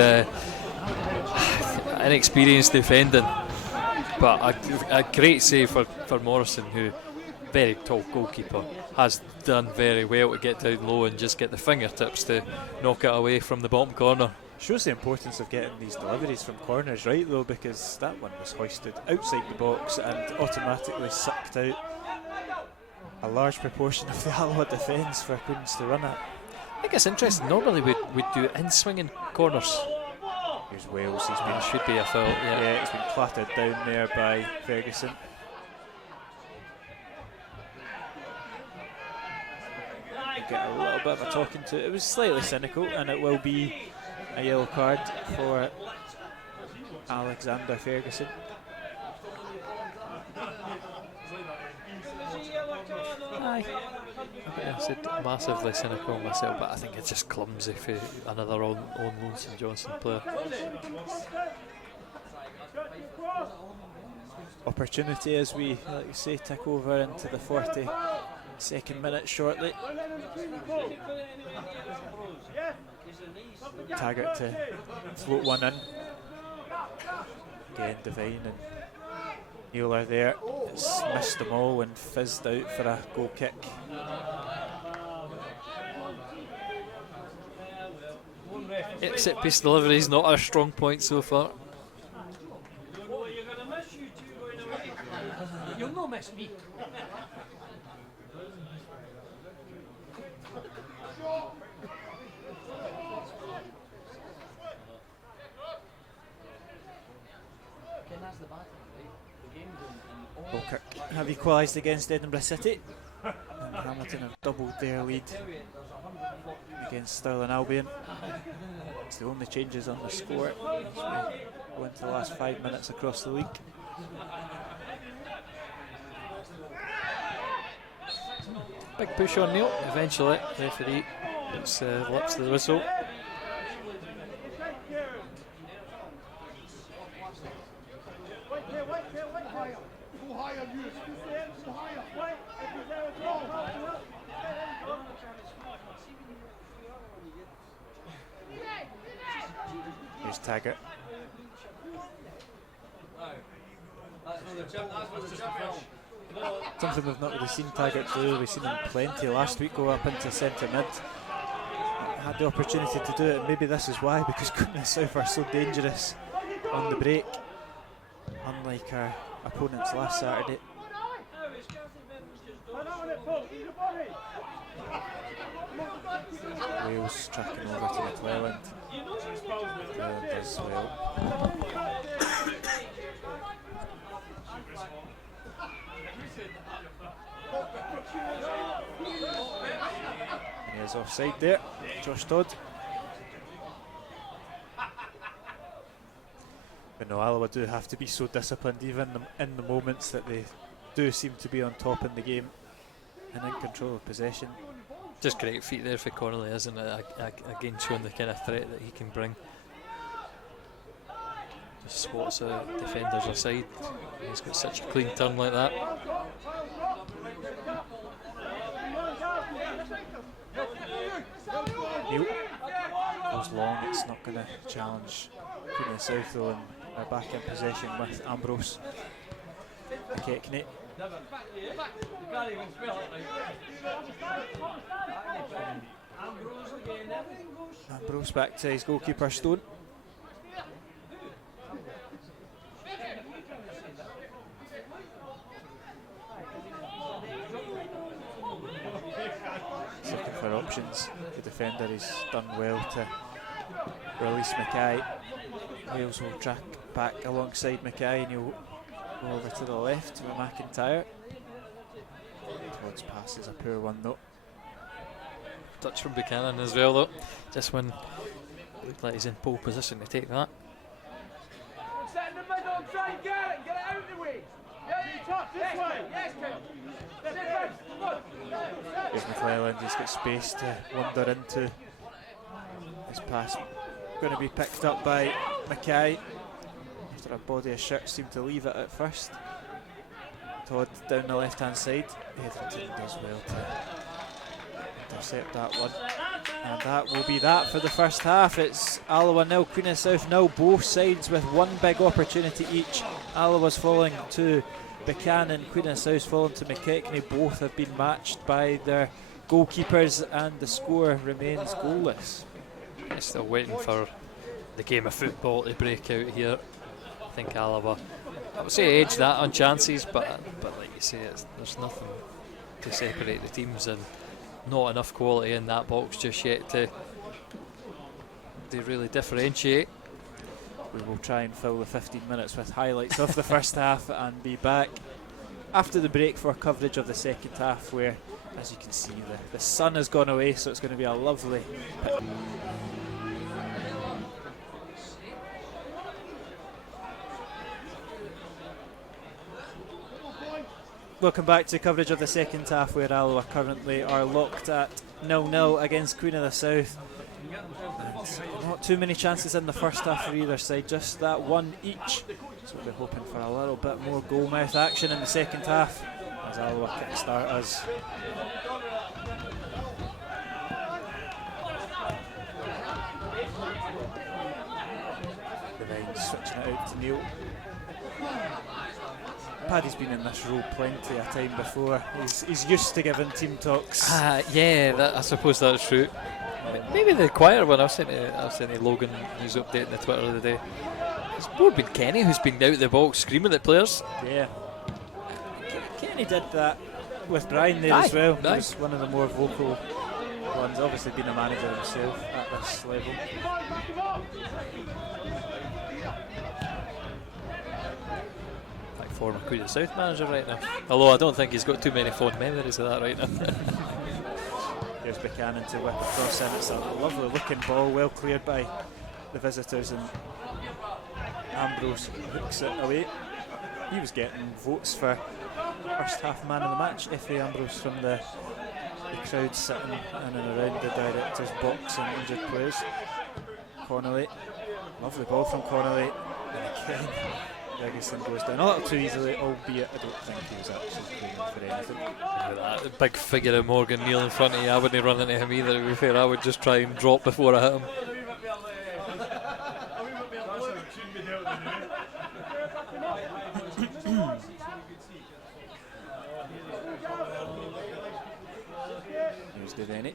inexperienced defending. But a great save for Morrison, who, very tall goalkeeper, has done very well to get down low and just get the fingertips to knock it away from the bottom corner. Shows the importance of getting these deliveries from corners right though, because that one was hoisted outside the box and automatically sucked out a large proportion of the Alloa defence for Queens to run at. I think it's interesting, normally we'd do in-swinging corners. Here's Wales, should be a foul, yeah, he's been clattered down there by Ferguson. Get a little bit of a talking to. It was slightly cynical, and it will be a yellow card for Alexander Ferguson. Aye. I said massively cynical myself, but I think it's just clumsy for another on loan St Johnstone player. Opportunity as we, like you say, tick over into the 42nd minute shortly. Taggart to float one in. Again, Devine and Neil are there. It's missed them all and fizzed out for a goal kick. Set piece delivery is not our strong point so far. You'll not miss me. Falkirk have equalised against Edinburgh City, and Hamilton have doubled their lead against Stirling Albion. It's the only changes on the score as we go into the last 5 minutes across the league. Big push on Neil. Eventually, referee puts lips to the whistle. Here's Taggart. Something we've not really seen Taggart do. We've seen him plenty last week go up into centre mid. Had the opportunity to do it, and maybe this is why, because Queen South are so dangerous on the break, unlike our opponents last Saturday. Wales tracking over to McClelland. McClelland does well. He is offside there, Josh Todd. But no, Alloa do have to be so disciplined, even in the moments that they do seem to be on top in the game and in control of possession. Just great feet there for Connolly, isn't it? Again, showing the kind of threat that he can bring. Just swats a defenders aside. He's got such a clean turn like that. Neil goes long, it's not going to challenge Queen South though, and they're back in possession with Ambrose. McKechnie. Ambrose back to his goalkeeper Stone. Looking for options. The defender has done well to release Mackay. Wales will track back alongside Mackay and he'll go over to the left with McIntyre. Todd's pass is a poor one though. Touch from Buchanan as well though. Just when it looked like he's in pole position to take that. Set in the middle and try and get it out of the way. This way. Yes, Here's McClelland, he's got space to wander into. His pass going to be picked up by Mackay after a body of shirt seemed to leave it at first. Todd down the left hand side. Hetherington does well to intercept that one. And that will be that for the first half. It's Alloa 0, Queen of South 0, both sides with one big opportunity each. Alloa's falling to Buchanan, Queen of South falling to McKechnie. Both have been matched by their goalkeepers and the score remains goalless. Still waiting for the game of football to break out here. I think Alloa, I would say, edge that on chances, but like you say, there's nothing to separate the teams and not enough quality in that box just yet to really differentiate. We will try and fill the 15 minutes with highlights of the first half and be back after the break for coverage of the second half, where, as you can see, the sun has gone away, so it's going to be a lovely Welcome back to coverage of the second half, where Alloa currently are locked at 0-0 against Queen of the South. And not too many chances in the first half for either side, just that one each. So we're hoping for a little bit more goal-mouth action in the second half as Alloa kickstart us. Devine switching it out to Neil. Paddy's been in this role plenty of time before. He's used to giving team talks. Yeah, I suppose that's true. Maybe the quieter one. I was saying to Logan, who's updating the Twitter of the day. It's more been Kenny who's been out of the box screaming at players. Yeah. Kenny did that with Brian there as well. He was one of the more vocal ones. Obviously been a manager himself at this level. Former Queen of South manager right now. Although I don't think he's got too many fond memories of that right now. Here's Buchanan to whip across in. It's a lovely looking ball, well cleared by the visitors, and Ambrose hooks it away. He was getting votes for first half man of the match, Effie Ambrose, from the crowd sitting in and around the director's box and injured players. Connolly, lovely ball from Connolly, and again Ferguson goes down a little too easily, albeit I don't think he was actually going for anything. That big figure of Morgan Neal in front of you, I wouldn't run into him either, to be fair. I would just try and drop before I hit him. Here's Devaney.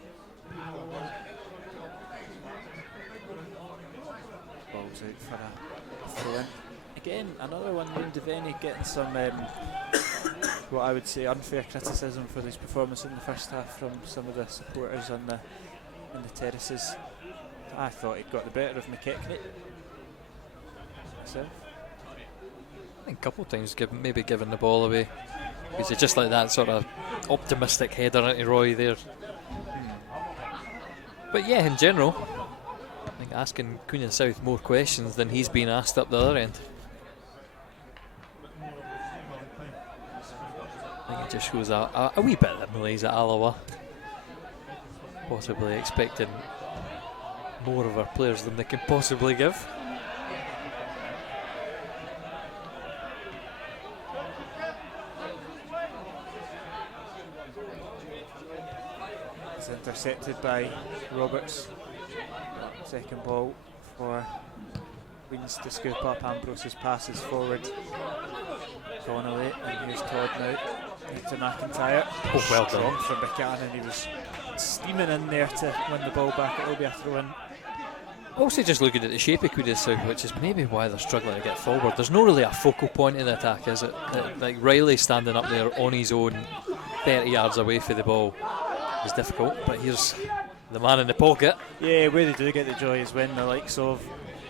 Ball's out for a throw-in. Again, another one, Wayne Devaney getting some, what I would say, unfair criticism for his performance in the first half from some of the supporters in the terraces. I thought he'd got the better of McKechnie. So, I think a couple of times maybe giving the ball away. Because it's just like that sort of optimistic header into Roy there. But yeah, in general, I think asking Queen of South more questions than he's been asked up the other end. I think it just shows a wee bit of malaise at Alloa. Possibly expecting more of our players than they can possibly give. it's intercepted by Roberts. Second ball for Queens to scoop up. Ambrose's passes forward. Connolly, and here's Todd now. To McIntyre. Oh, well done from Buchanan. He was steaming in there to win the ball back. It will be a throw in. Also, just looking at the shape of Queen of South, which is maybe why they're struggling to get forward. There's no really a focal point in the attack, is it? Like Riley standing up there on his own, 30 yards away from the ball is difficult. But here's the man in the pocket. Yeah, where they do get the joy is when the likes of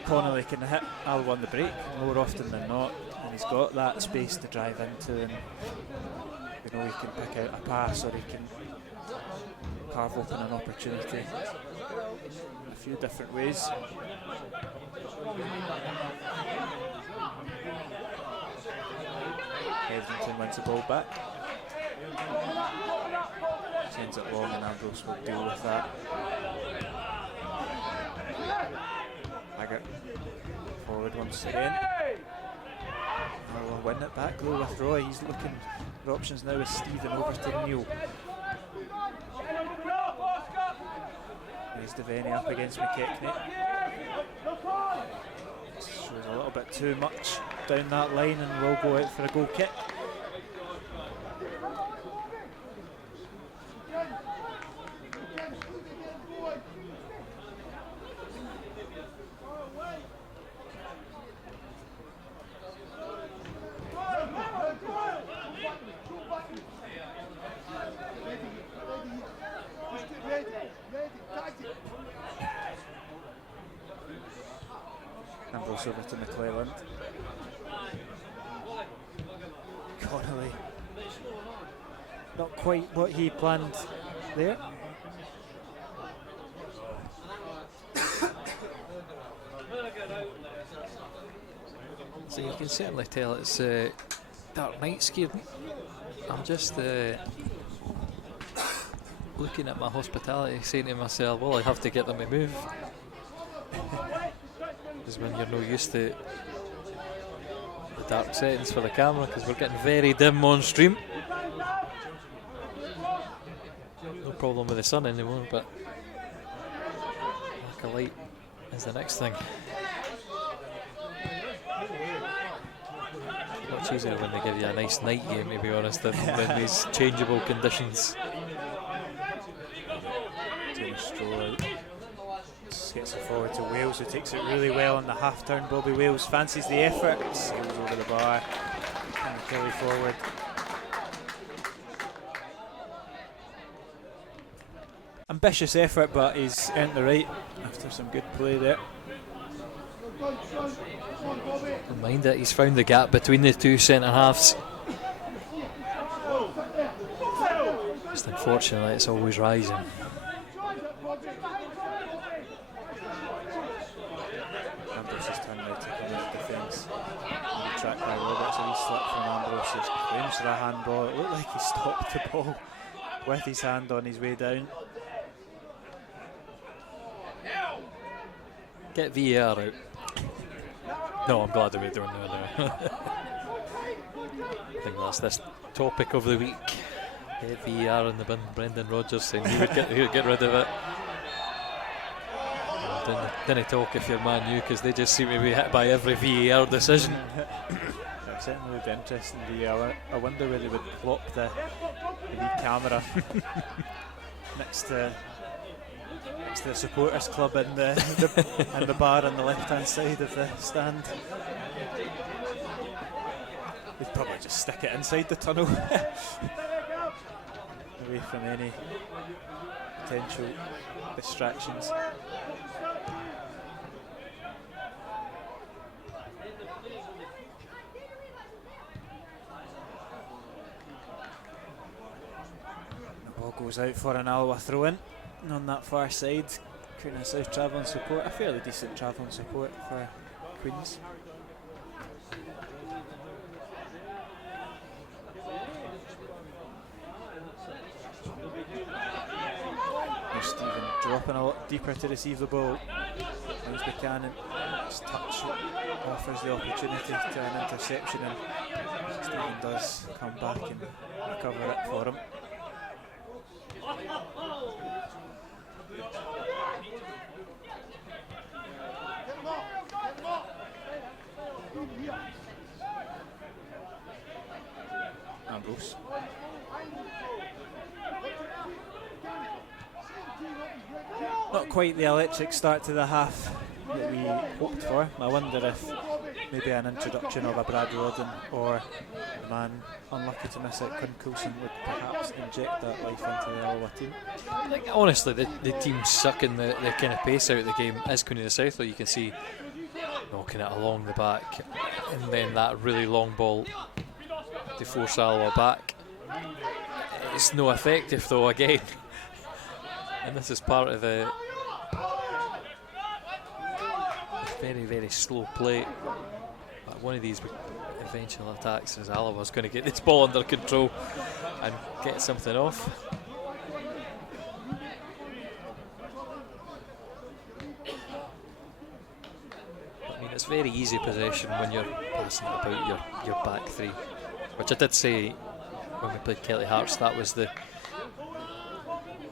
Connolly can hit Alloa on the break more often than not, and he's got that space to drive into, and you know, he can pick out a pass or he can carve open an opportunity in a few different ways. Edmonton wins the ball back, sends it long, and Ambrose will deal with that. Baggett forward once again. We'll win it back though with Roy. He's looking for options now with Stephen over to Neil. There's Devaney up against McKechnie. Shows a little bit too much down that line, and will go out for a goal kick. Ambrose over to McClelland. Connolly, not quite what he planned there. So you can certainly tell it's dark night scared me. I'm just looking at my hospitality, saying to myself, well, I have to get them to move. Because when you're no used to the dark settings for the camera, because we're getting very dim on stream. No problem with the sun anymore, but lack of light is the next thing. Much easier when they give you a nice night game, to be honest, than these changeable conditions. Stroll out. Gets it forward to Wales, who takes it really well on the half turn. Bobby Wales fancies the effort, sails over the bar, and Kelly forward. Ambitious effort, but he's earned the right after some good play there. Mind that he's found the gap between the two centre halves. Just unfortunately, it's always rising. Claims for a handball. It looked like he stopped the ball with his hand on his way down. Get VAR out. No, I'm glad that we're doing that now. I think that's this topic of the week. Get VAR in the bin. Brendan Rodgers saying he would get rid of it. Didn't talk if you're Man U, because they just seem to be hit by every VAR decision. It certainly would be interesting. I wonder where they would plop the wee camera next to the supporters club in the bar on the left hand side of the stand. They'd probably just stick it inside the tunnel, away from any potential distractions. Goes out for an Alloa throw-in on that far side. Queen of South travelling support, a fairly decent travelling support for Queens. There's Stephen dropping a lot deeper to receive the ball. James Buchanan, his touch offers the opportunity to an interception, and Stephen does come back and recover it for him. Ambrose. Not quite the electric start to the half that we hoped for. I wonder if maybe an introduction of a Brad Rodden or the man unlucky to miss out, Quinn Coulson, would perhaps inject that life into the Alloa team. I think honestly the team sucking the kind of pace out of the game is Queen of the South. You can see knocking it along the back, and then that really long ball to force Alloa back. It's no effective though again, and this is part of the very, very slow play. But one of these eventual attacks is Alloa's going to get this ball under control and get something off. I mean, it's very easy possession when you're passing it about your back three, which I did say when we played Kelly Hearts. That was the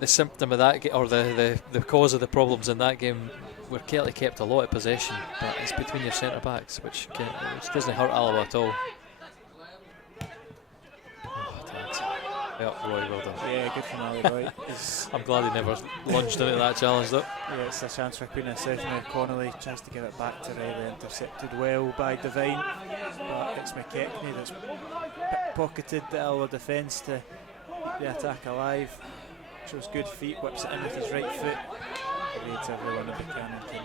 symptom of that, or the cause of the problems in that game, where Kelly kept a lot of possession, but it's between your centre backs, which doesn't hurt Alloa at all. Yeah, Roy, well done. Yeah, good from Ali Roy. I'm glad he never lunged into that challenge though. Yeah, it's a chance for Queen of the South now. Connolly tries to give it back to Riley, intercepted well by Devine, but it's McKechnie that's pocketed the Alloa defence to keep the attack alive. Shows good feet, whips it in with his right foot. Evades everyone, and Buchanan can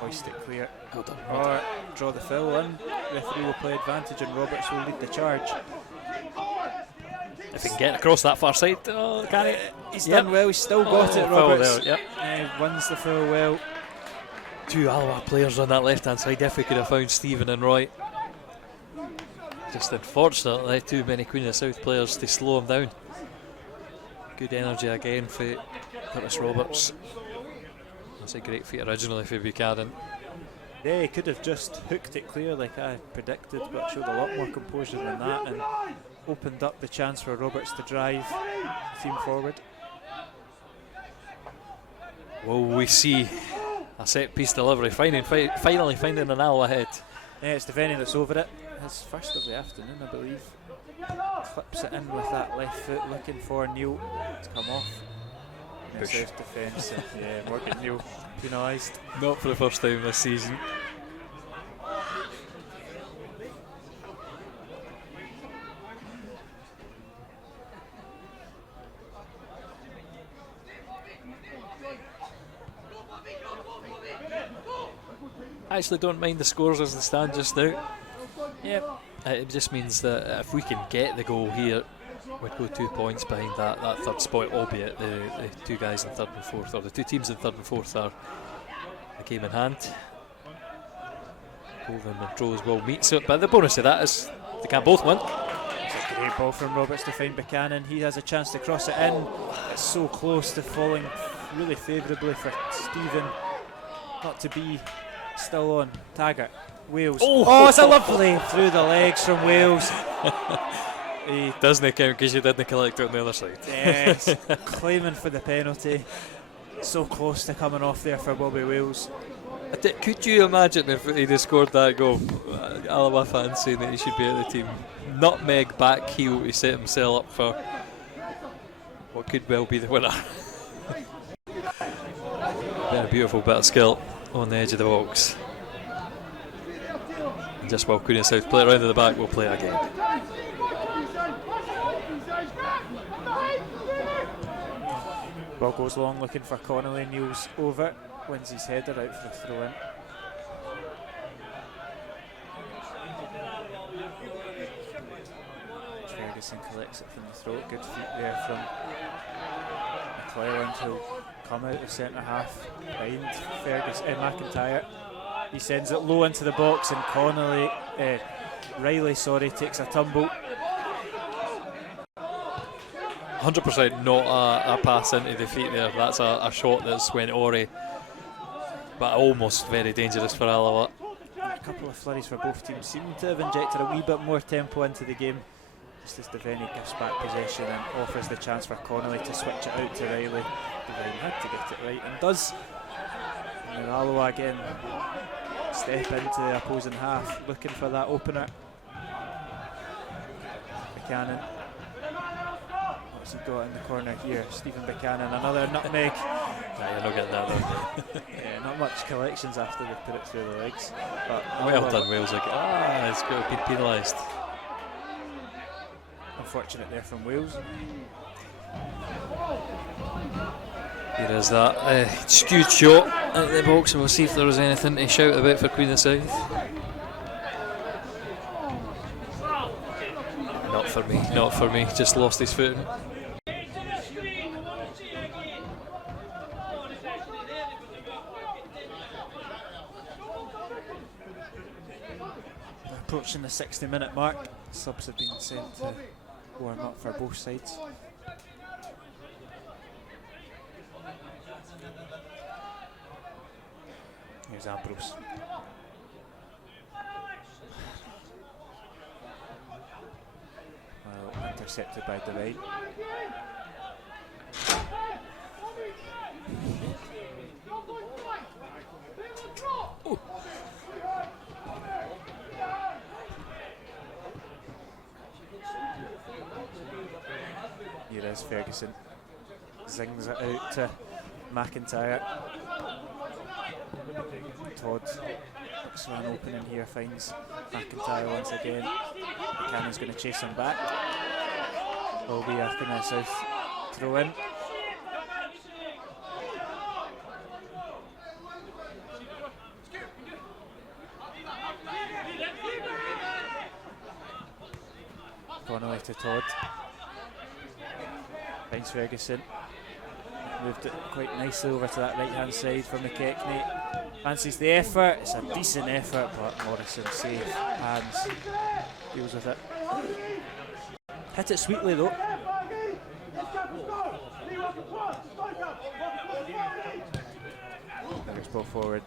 hoist it clear. Well done. Or draw the foul in. Referee will play advantage and Roberts will lead the charge. If he can get across that far side, can he? He's done well, he's still got it, foul Roberts. there, Wins the foul well. Two Alloa players on that left hand side. If we could have found Stephen and Roy. Just unfortunately, too many Queen of the South players to slow him down. Good energy again for Curtis Roberts. That's a great feat originally for Buchanan. Yeah, he could have just hooked it clear like I predicted, but showed a lot more composure than that and opened up the chance for Roberts to drive the team forward. Will we see a set piece delivery finally finding an Alloa head? Yeah, it's Devaney that's over it. His first of the afternoon, I believe. Clips it in with that left foot, looking for Neil to come off. South defence, yeah, Morgan Neil penalised. Not for the first time this season. I actually don't mind the scores as they stand just now. Yep. It just means that if we can get the goal here, we'd go 2 points behind that third spot, albeit the two guys in third and fourth, or the two teams in third and fourth, are the game in hand. Both and Montrose will meet, so, but the bonus of that is they can both win. It's a great ball from Roberts to find Buchanan. He has a chance to cross it in. It's so close to falling really favourably for Stephen. Not to be still on. Taggart. Wales. Oh, it's a lovely through the legs from Wales. He doesn't count because you didn't collect it on the other side. Yes, claiming for the penalty. So close to coming off there for Bobby Wales. Could you imagine if he'd have scored that goal? Alloa fans saying that he should be at the team. Nutmeg back heel to set himself up for what could well be the winner. Been a beautiful bit of skill on the edge of the box. And just while Queen of South play around to the back, we'll play again. Ball goes long looking for Connolly. Neil's over, wins his header out for the throw in. Ferguson collects it from the throat. Good feet there from McClelland, who'll come out of centre half behind McIntyre. He sends it low into the box, and Riley takes a tumble. 100% not a pass into the feet there. That's a shot that's went Ori, but almost very dangerous for Alloa. A couple of flurries for both teams seem to have injected a wee bit more tempo into the game, just as Devaney gives back possession and offers the chance for Connolly to switch it out to Riley. Devaney had to get it right and does. And then Alloa again step into the opposing half looking for that opener. Buchanan. What's he got in the corner here? Stephen Buchanan, another nutmeg. Nah, you're not getting that though. Yeah, not much collections after they put it through the legs. But Well done, Wales. It's got to be penalised. Unfortunate there from Wales. Here is that skewed shot at the box, and we'll see if there was anything to shout about for Queen of the South. Not for me, just lost his footing. Approaching the 60-minute mark, subs have been sent to warm up for both sides. Here's Ambrose. Well, intercepted by Devine. Here is Ferguson. Zings it out to McIntyre. Todd looks for an opening here, finds McIntyre once again. Buchanan's going to chase him back. Will be a Queen of the South throw in. Connolly to Todd. Finds Ferguson. Moved it quite nicely over to that right hand side for McKechnie. Fancies the effort, it's a decent effort, but Morrison safe hands, deals with it. Hit it sweetly though. Next ball forward,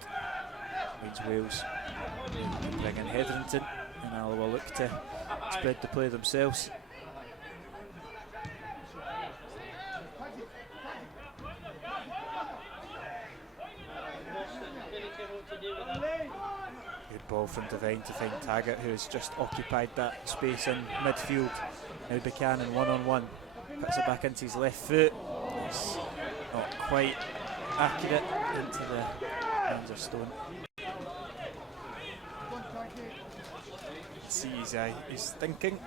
leads Wales. Bring in Hetherington, and Alloa look to spread the play themselves. Good ball from Devine to find Taggart, who has just occupied that space in midfield. Now Buchanan one-on-one, puts it back into his left foot. It's not quite accurate into the hands of Stone. See his eye, he's thinking.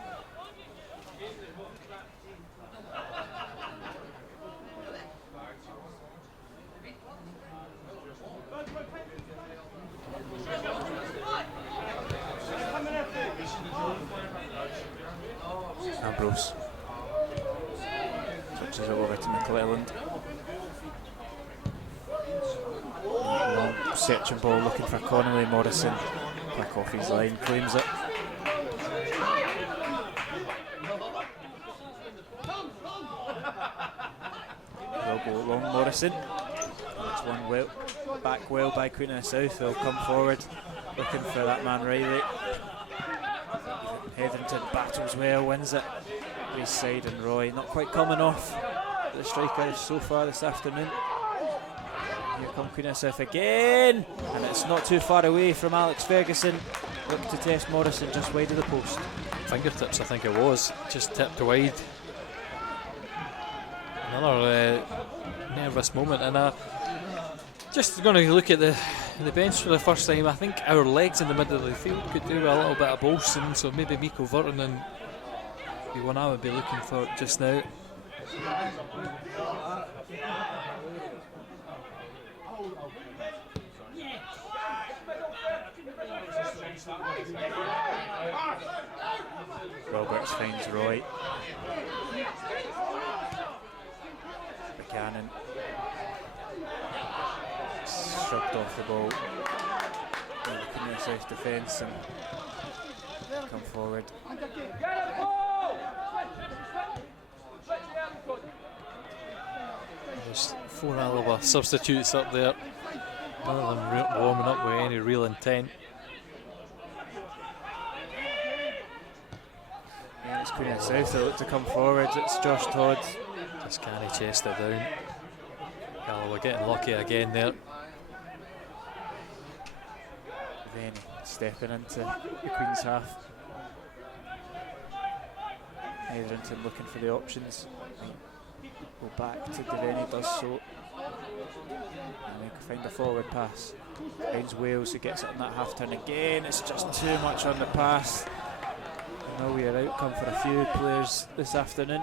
Ambrose switches it over to McClelland. Long searching ball looking for Connolly. Morrison back off his line, claims it. Will go long Morrison. That's one well back well by Queen of the South. They'll come forward looking for that man Riley. Hetherington battles well, wins it. His side, and Roy not quite coming off the striker so far this afternoon. Here come Queen of the South again, and it's not too far away from Alex Ferguson. Look to test Morrison just wide of the post. Fingertips, I think it was, just tipped wide. Another nervous moment, and just going to look at the bench for the first time. I think our legs in the middle of the field could do a little bit of bolstering, so maybe Miko Vertonen be one I would be looking for just now. Roberts finds Roy. Buchanan shrugged off the ball. Looking at the South defence and come forward. There's 4 Alloa substitutes up there. None of them warming up with any real intent. Yeah, it's Queen of the South that look to come forward. It's Josh Todd. Just can't chest it down. Alloa getting lucky again there. Then stepping into the Queen's half. Hetherington looking for the options. Go back to Devaney, does so. And they can find a forward pass. Finds Wales, who gets it on that half turn again. It's just too much on the pass. No weird outcome for a few players this afternoon.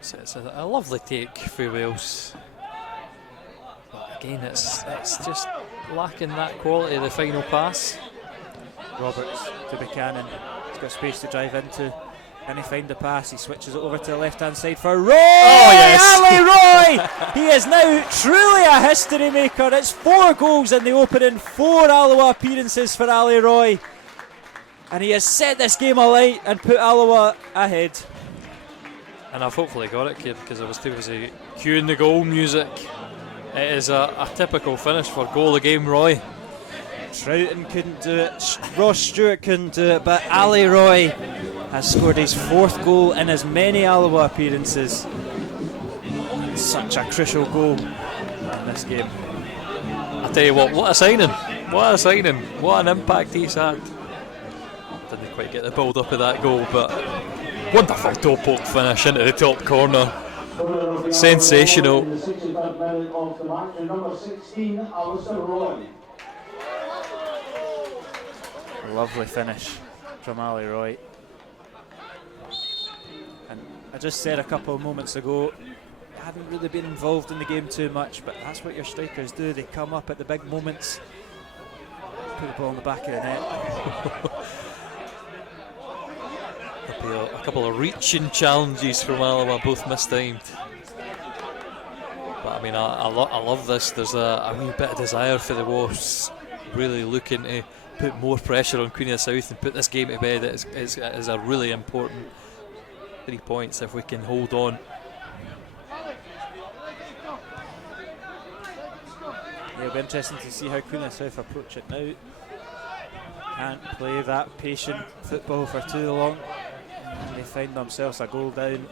So it's a lovely take for Wales. But again, it's just lacking that quality of the final pass. Roberts to Buchanan. He's got space to drive into. Can he find the pass? He switches it over to the left-hand side for Roy! Oh, yes! Ali Roy! He is now truly a history maker. It's 4 goals in the opening, 4 Alloa appearances for Ali Roy. And he has set this game alight and put Alloa ahead. And I've hopefully got it, kid, because I was too busy cueing the goal music. It is a typical finish for goal of the game, Roy. Troughton couldn't do it, Ross Stewart couldn't do it, but Ali Roy has scored his 4th goal in as many Alloa appearances. Such a crucial goal in this game. I tell you what a signing! What a signing! What an impact he's had. Didn't quite get the build up of that goal, but wonderful toe poke finish into the top corner. Sensational. Lovely finish from Ali Roy. And I just said a couple of moments ago, I haven't really been involved in the game too much, but that's what your strikers do. They come up at the big moments, put the ball in the back of the net. There'll be a couple of reaching challenges from Alloa, both mistimed. But I mean, I love this. There's a wee bit of desire for the Wasps, really looking to put more pressure on Queen of the South and put this game to bed. It is a really important 3 points if we can hold on. Yeah, it'll be interesting to see how Queen of the South approach it now. Can't play that patient football for too long. And they find themselves a goal down.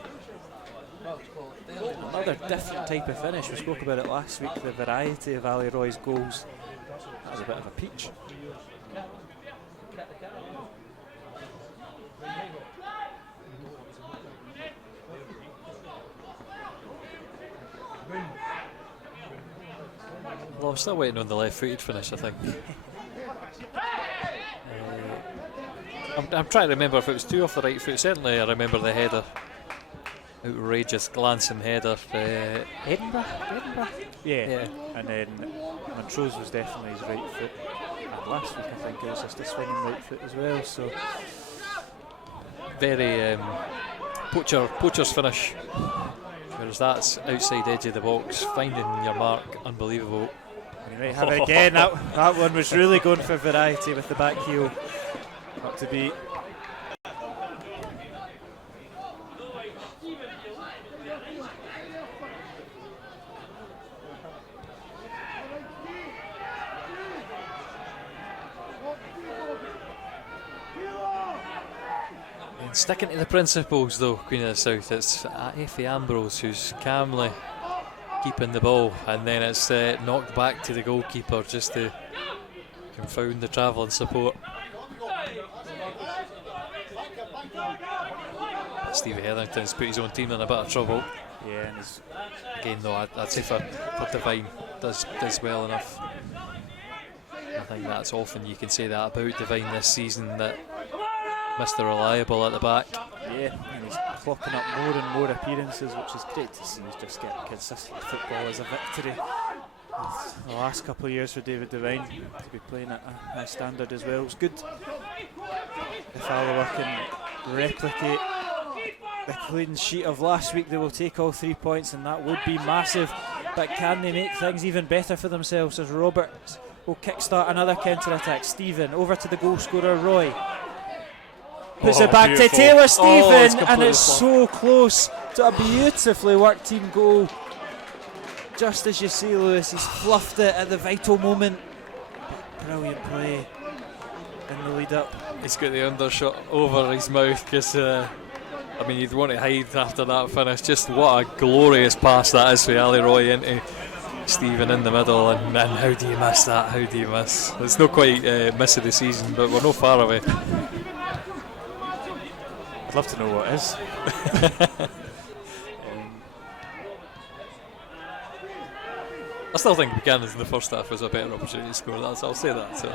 Another different type of finish. We spoke about it last week, the variety of Ali Roy's goals. That was a bit of a peach. Well, I'm still waiting on the left-footed finish, I think. I'm trying to remember if it was 2 off the right foot. Certainly I remember the header. Outrageous glancing header. Edinburgh? Yeah. And then Montrose was definitely his right foot. And last week I think it was just a swinging right foot as well. So very poacher's finish. Whereas that's outside edge of the box, finding your mark, unbelievable. You might have it again. That one was really going for variety with the back heel. Not to be. And sticking to the principles though, Queen of the South, it's Effie Ambrose who's calmly keeping the ball, and then it's knocked back to the goalkeeper just to confound the travelling support. Stevie Hetherington's put his own team in a bit of trouble. Yeah, and again though, I'd say for Devine does well enough. I think that's often you can say that about Devine this season, that Mr. Reliable at the back. Yeah, and he's clocking up more and more appearances, which is great to see. He's just getting consistent football as a victory. The last couple of years for David Devine to be playing at a high standard as well. It's good if Alloa can replicate the clean sheet of last week. They will take all 3 points, and that would be massive. But can they make things even better for themselves, as Roberts will kickstart another counter-attack? Stephen over to the goal scorer Roy. Puts it back beautiful to Taylor Stephen, and it's so close to a beautifully worked team goal. Just as you see, Lewis, he's fluffed it at the vital moment. Brilliant play in the lead up. He's got the undershot over his mouth because I mean, you'd want to hide after that finish. Just what a glorious pass that is for Ali Roy into Stephen in the middle, and how do you miss that? How do you miss? It's not quite miss of the season, but we're not far away. I'd love to know what is. I still think Buchanan's in the first half was a better opportunity to score. I'll say that. So.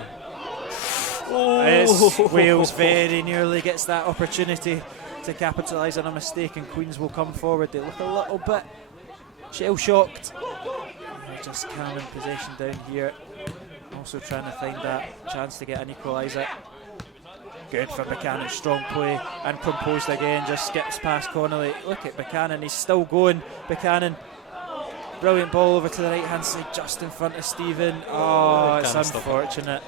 Wales very nearly gets that opportunity to capitalise on a mistake, and Queens will come forward. They look a little bit shell-shocked. Just calming possession down here. Also trying to find that chance to get an equaliser. Good for Buchanan, strong play and composed again, just skips past Connolly. Look at Buchanan, he's still going. Buchanan, brilliant ball over to the right hand side, just in front of Stephen. Oh, it's unfortunate.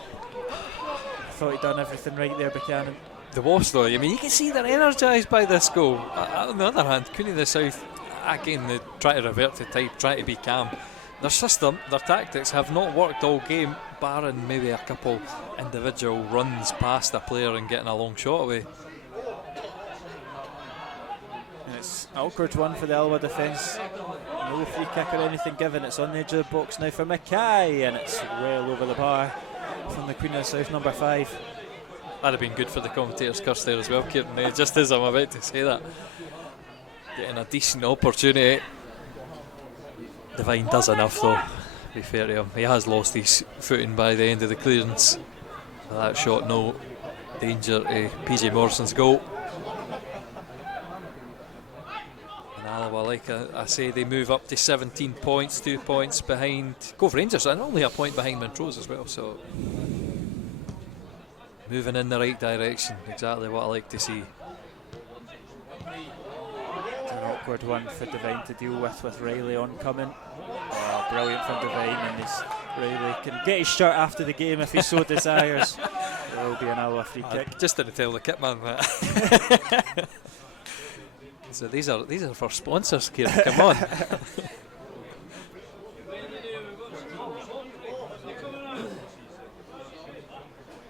I thought he'd done everything right there, Buchanan. The Wasps, though, I mean, you can see they're energised by this goal. On the other hand, Cooney the South, again, they try to revert to type, try to be calm. Their system, their tactics have not worked all game, barring maybe a couple individual runs past a player and getting a long shot away. And it's an awkward one for the Alloa defence. No free kick or anything given. It's on the edge of the box now for Mackay, and it's well over the bar from the Queen of the South, number 5. That'd have been good for the commentator's curse there as well, Kieran. Just as I'm about to say that. Getting a decent opportunity. Devine does enough, though, to be fair to him. He has lost his footing by the end of the clearance. That shot, no danger to PJ Morrison's goal. And Alloa, like I say, they move up to 17 points, 2 points behind Cove Rangers, and only a point behind Montrose as well. So moving in the right direction, exactly what I like to see. An awkward one for Devine to deal with Riley oncoming. Oh, brilliant from Devine, and Riley can get his shirt after the game if he so desires. There will be an Alloa free kick. Just didn't tell the kit man that. So these are for sponsors, Kieran. Come on.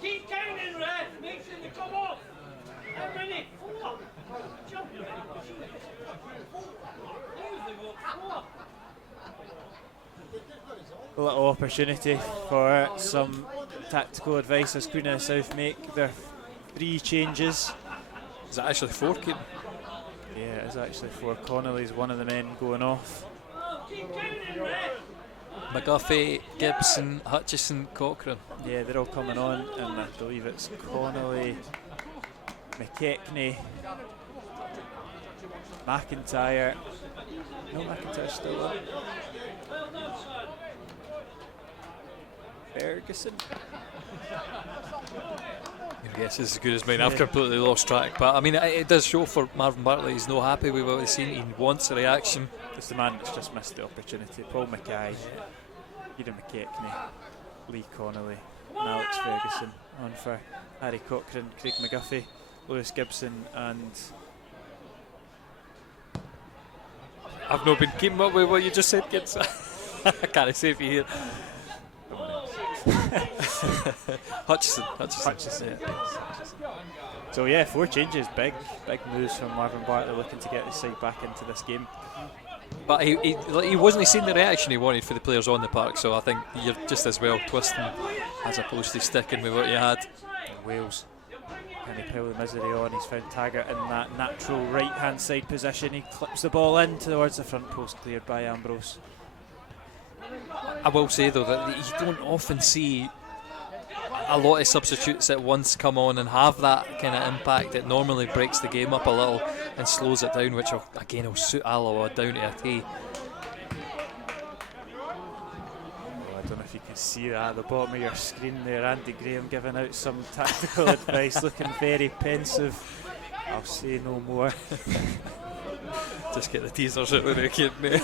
Keep counting, ref. Make sure they come off. How many? 4. A little opportunity for some tactical advice as Queen of the South make their 3 changes. Is that actually 4, Kieran? Yeah, it is actually 4. Connolly's one of the men going off. McGuffey, Gibson, Hutchison, Cochrane. Yeah, they're all coming on, and I believe it's Connolly, McKechnie, McIntyre. No, McIntyre's still up. Ferguson. Your guess is as good as mine. I've completely lost track, but I mean, it does show for Marvin Bartley. He's not happy with what he's seen. He wants a reaction. It's the man that's just missed the opportunity. Paul Mackay, Kieran McKechnie, Lee Connolly, and Alex Ferguson on for Harry Cochrane, Craig McGuffey, Lewis Gibson, and I've not been keeping up with what you just said, kids. I can't save you here. Hutchison. Yeah. So yeah, 4 changes, big moves from Marvin Bartley, looking to get his side back into this game. But he wasn't seeing the reaction he wanted for the players on the park, so I think you're just as well twisting as opposed to sticking with what you had. And Wales, can he pull the misery on? He's found Taggart in that natural right hand side position. He clips the ball in towards the front post, cleared by Ambrose. I will say though that you don't often see a lot of substitutes at once come on and have that kind of impact. It normally breaks the game up a little and slows it down, which will suit Alloa down to a T. I don't know if you can see that at the bottom of your screen there. Andy Graham giving out some tactical advice, looking very pensive. I'll say no more. Just get the teasers out of the kid, mate.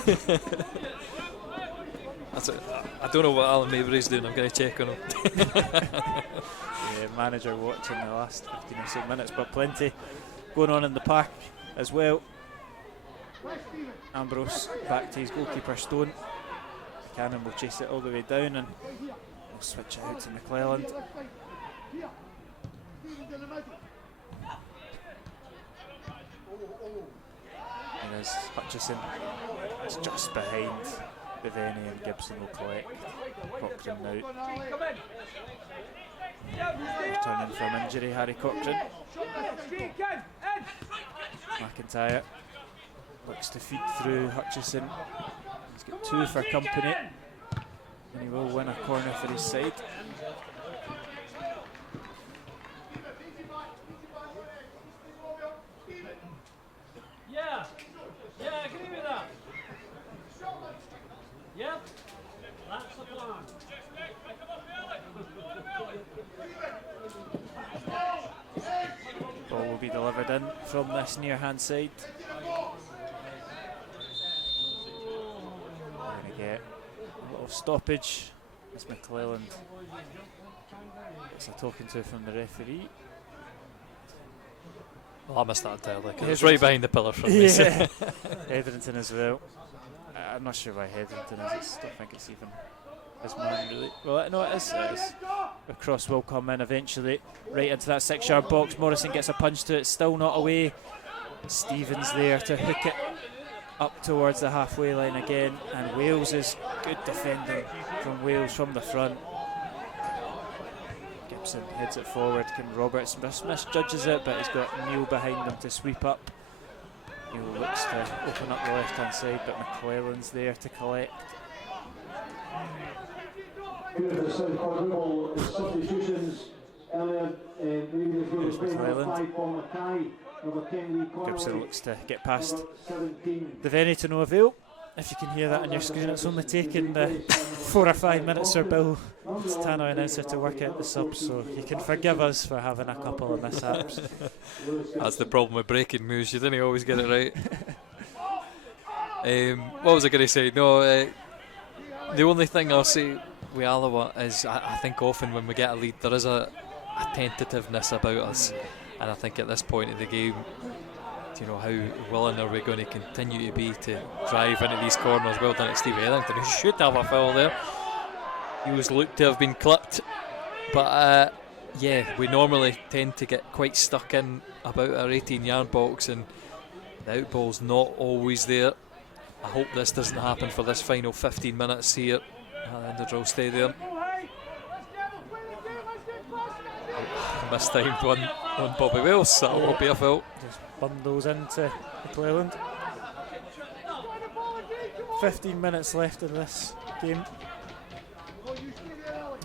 That's it. I don't know what Alan Mabry's doing. I'm going to check on him. Yeah, manager watching the last 15 or so minutes, but plenty going on in the park as well. Ambrose back to his goalkeeper Stone. Cannon will chase it all the way down, and we'll switch it out to McClelland. And as Hutchison is just behind Beveni, and Gibson will collect. Cochrane now returning from injury, Harry Cochrane. McIntyre looks to feed through Hutchison. He's got 2 for company, and he will win a corner for his side. Yeah, I agree with that. Yep, that's the plan. Ball will be delivered in from this near hand side. We're going to get a little stoppage as McClelland gets a talking to from the referee. Well, I missed that entirely. It was right behind the pillar from me. Yeah. Hetherington as well. I'm not sure why Hetherington is. I don't think it's even his man really. Well, no, it is. The cross will come in eventually, right into that 6-yard box. Morrison gets a punch to it, still not away. Stevens there to hook it up towards the halfway line again, and Wales is good defending from Wales from the front. Gibson heads it forward. Can Roberts misjudges it, but he's got Neil behind him to sweep up. Neil looks to open up the left hand side, but McClelland's there to collect. Substitutions earlier, Here's McClelland. Gibson looks to get past Beveni to no avail. If you can hear that on your screen, it's only taken 4 or 5 minutes for Bill Tano announcer to work out the subs, so you can forgive us for having a couple of mishaps. That's the problem with breaking news, you didn't always get it right. What was I going to say? No, the only thing I'll say with Alloa is I think often when we get a lead there is a tentativeness about us, and I think at this point in the game, you know, how willing are we going to continue to be to drive into these corners? Well done at Steve Hetherington, who should have a foul there. He was looked to have been clipped, but yeah, we normally tend to get quite stuck in about our 18-yard box, and the outball's not always there. I hope this doesn't happen for this final 15 minutes here at Enderdrill Stadium. Mistimed one on Bobby Wells, so that will be a foul. Just bundles into McClelland. 15 minutes left in this game,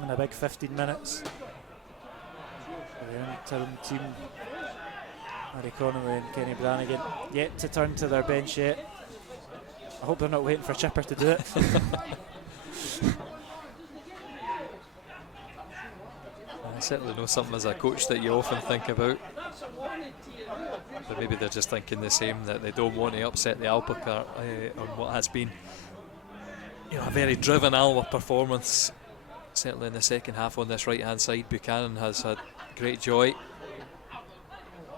and a big 15 minutes for the interim team. Harry Connolly and Kenny Brannigan yet to turn to their bench yet. I hope they're not waiting for Chipper to do it. I certainly know something as a coach that you often think about, but maybe they're just thinking the same, that they don't want to upset the apple cart on what has been, you know, a very driven Alloa performance. Certainly in the second half on this right hand side, Buchanan has had great joy.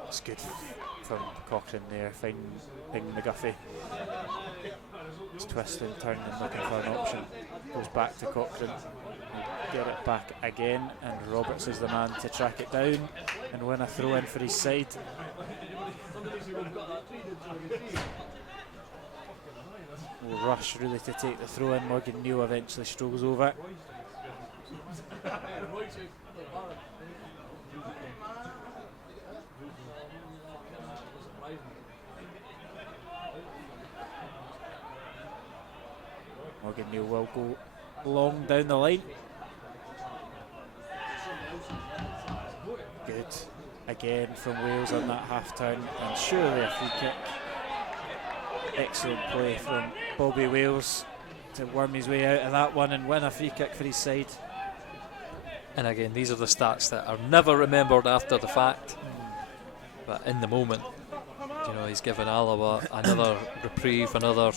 It's good from Cochrane there, finding McGuffey. He's twisting, turning and looking for an option. Goes back to Cochrane. Get it back again, and Roberts is the man to track it down and win a throw in for his side. Will rush really to take the throw in. Morgan Neal eventually strolls over. Morgan Neal will go long down the line. Good again from Wales on that half turn, and surely a free kick. Excellent play from Bobby Wales to worm his way out of that one and win a free kick for his side. And again, these are the stats that are never remembered after the fact, but in the moment, you know, he's given Alloa another reprieve, another.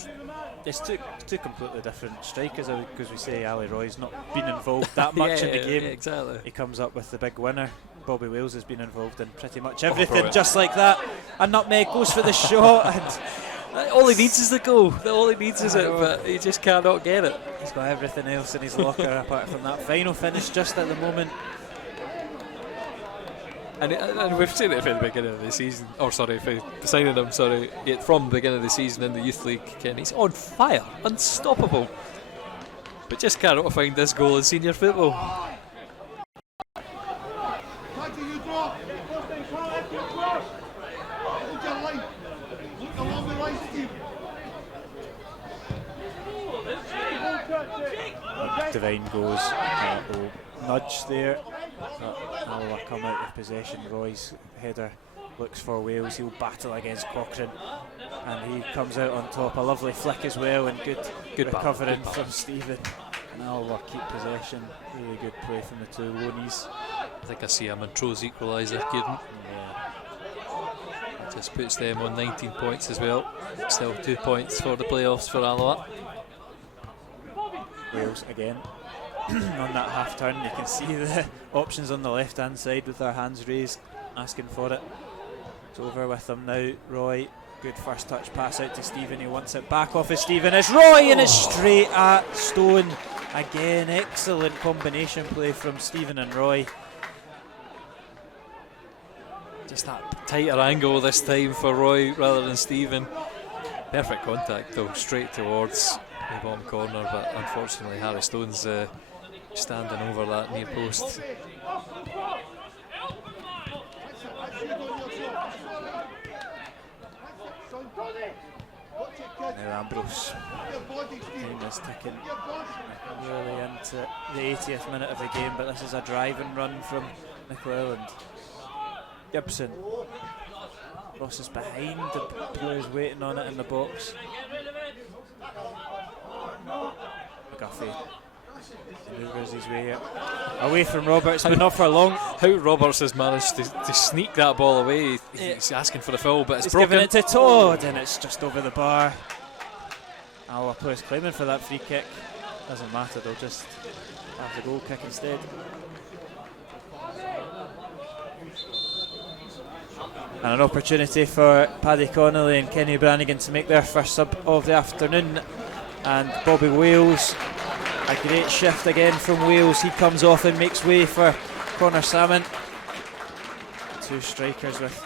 It's two completely different strikers, because we say Ali Roy's not been involved that much in the game. Exactly. He comes up with the big winner. Bobby Wales has been involved in pretty much everything, just like that. A nutmeg goes for the shot, and all he needs is the goal. All he needs is it, but he just cannot get it. He's got everything else in his locker apart from that final finish just at the moment. And we've seen it from the beginning of the season, or sorry, for signing him, sorry, from the beginning of the season in the Youth League. Ken, he's on fire, unstoppable. But just cannot find this goal in senior football. Devine goes, will nudge there. Alloa come out of possession. Roy's header looks for Wales. He'll battle against Cochrane, and he comes out on top. A lovely flick as well, and good recovering from Stephen. And Alloa keep possession. Really good play from the two loanies. I think I see a Montrose equaliser, Kieran. That just puts them on 19 points as well. Still 2 points for the playoffs for Alloa. Wales again on that half turn. You can see the options on the left hand side with their hands raised, asking for it. It's over with them now. Roy, good first touch pass out to Stephen. He wants it back off of Stephen. It's Roy, and it's straight at Stone. Again, excellent combination play from Stephen and Roy. Just that tighter angle this time for Roy rather than Stephen. Perfect contact though, straight towards the bottom corner, but unfortunately Harry Stone's standing over that near post. Now Ambrose, time is ticking nearly into the 80th minute of the game, but this is a driving run from McClelland. Gibson, Ross is behind, the players waiting on it in the box. McGuffey manoeuvres his way away from Roberts, but not for long. How Roberts has managed to sneak that ball away. He's asking for the foul, but it's broken. Giving it to Todd, and it's just over the bar. Alloa players claiming for that free kick. Doesn't matter, they'll just have the goal kick instead. And an opportunity for Paddy Connolly and Kenny Brannigan to make their first sub of the afternoon. And Bobby Wales, a great shift again from Wales. He comes off and makes way for Connor Salmon. Two strikers with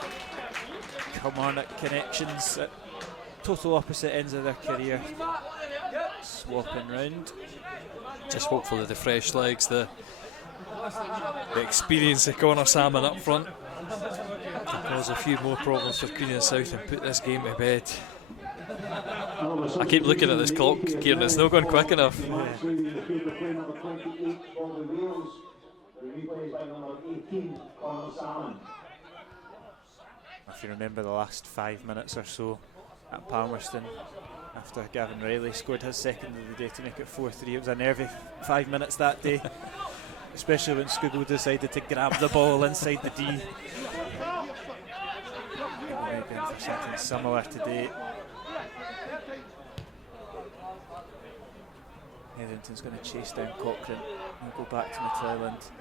Kilmarnock connections at total opposite ends of their career. Swapping round. Just hopefully the fresh legs, the experience of Connor Salmon up front can cause a few more problems for Queen of the South and put this game to bed. I keep looking at this clock, Kieran, it's not going quick enough. If you remember the last 5 minutes or so at Palmerston, after Gavin Riley scored his second of the day to make it 4-3, it was a nervy 5 minutes that day, especially when Skugel decided to grab the ball inside the D. Going for something similar today. Hetherington's going to chase down Cochrane and go back to McClelland.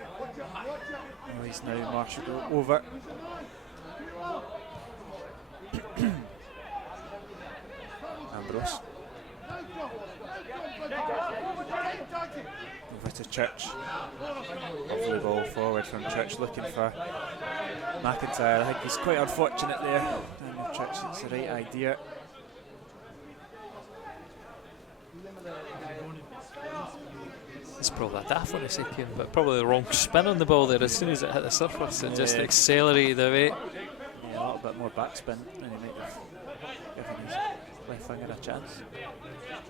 Oh, he's now marshalled over. Ambrose. Over to Church. Lovely ball forward from Church, looking for McIntyre. I think he's quite unfortunate there. Daniel Church, it's the right idea. It's probably a daft one to say, Kieran, but probably the wrong spin on the ball there. As soon as it hit the surface, it just accelerated away. Yeah, a little bit more backspin than he might have given his left winger a chance.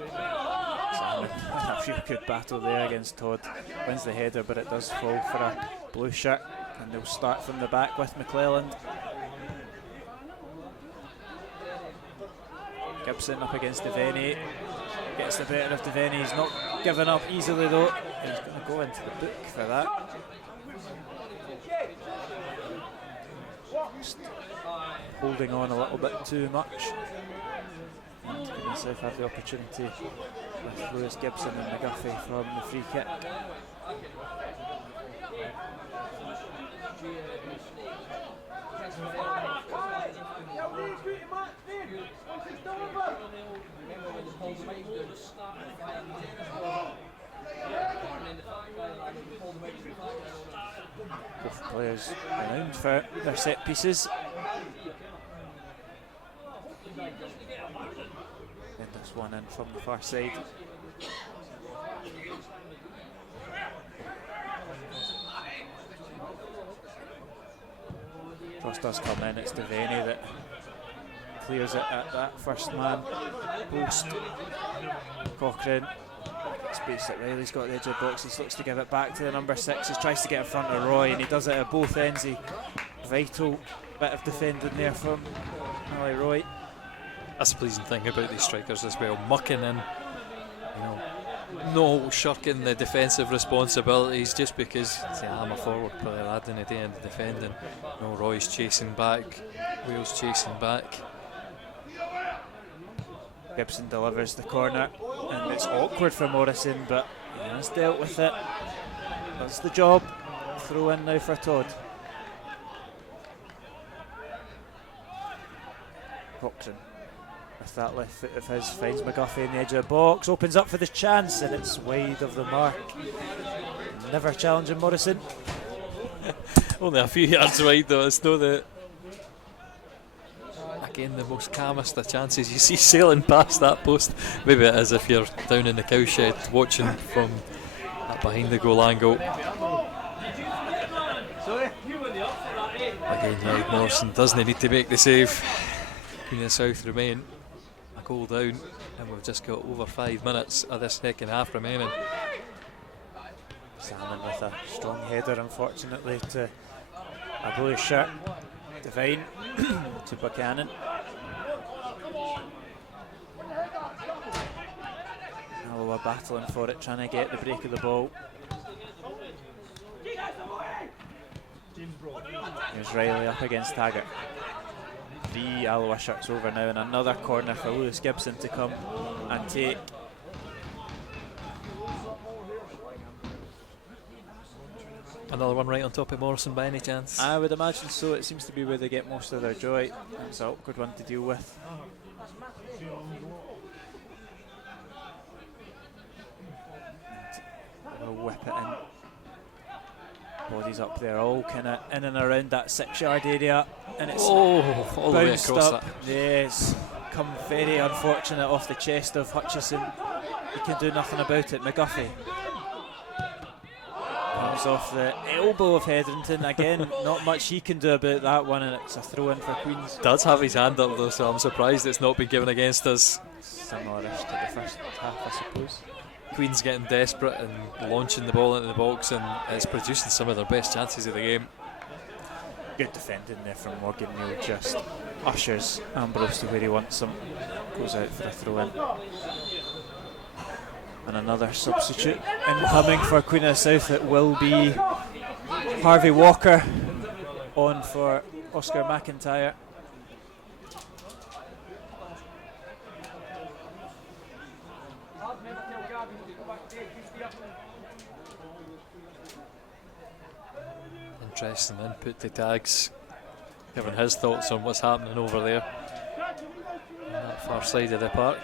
A few good battle there against Todd. Wins the header, but it does fall for a blue shirt, and they'll start from the back with McClelland. Gibson up against Devaney. Gets the better of Devaney. He's not given up easily though. He's going to go into the book for that. Just holding on a little bit too much. And South have the opportunity with Lewis Gibson and McGuffey from the free kick. Both players renowned for their set pieces. And this one in from the far side. Cross does come in, it's Devaney that clears it at that first man post. Cochrane, space that Riley's got at the edge of the box, he looks to give it back to the number 6, he tries to get in front of Roy and he does it at both ends. He vital bit of defending there from Ally Roy. That's the pleasing thing about these strikers as well, mucking in, you know, no shirking the defensive responsibilities just because say, I'm a forward player, I didn't do any defending. No, Roy's chasing back, Wales chasing back. Gibson delivers the corner and it's awkward for Morrison, but he has dealt with it. That's the job. Throw in now for Todd. Cochrane with that left foot of his finds McGuffey in the edge of the box, opens up for the chance and it's wide of the mark. Never challenging Morrison. Only a few yards wide though, it's no the... Again, the most calmest of chances you see sailing past that post. Maybe it is if you're down in the cowshed watching from that behind the goal angle. Again, yeah, Morrison doesn't need to make the save. Queen of South remain a goal down, and we've just got over 5 minutes of this second half remaining. Salmon with a strong header, unfortunately, to a blue shirt. Devine to Buchanan. Alloa battling for it, trying to get the break of the ball. Here's Riley up against Taggart. 3 Alloa shirts over now, and another corner for Lewis Gibson to come and take. Another one right on top of Morrison by any chance? I would imagine so. It seems to be where they get most of their joy. It's an awkward one to deal with. They'll whip it in. Bodies up there, all kind of in and around that 6-yard area, and it's all the way bounced across up. that. Yes, come very unfortunate off the chest of Hutchison. He can do nothing about it. McGuffey comes off the elbow of Hetherington again. Not much he can do about that one, and it's a throw in for Queens. Does have his hand up though, so I'm surprised it's not been given against us. Similar-ish to the first half, I suppose. Queen's getting desperate and launching the ball into the box, and it's producing some of their best chances of the game. Good defending there from Morgan Neal, just ushers Ambrose to where he wants him. Goes out for a throw in. And another substitute incoming for Queen of the South. It will be Harvey Walker on for Oscar McIntyre. Interesting input to Tags, giving his thoughts on what's happening over there on that far side of the park.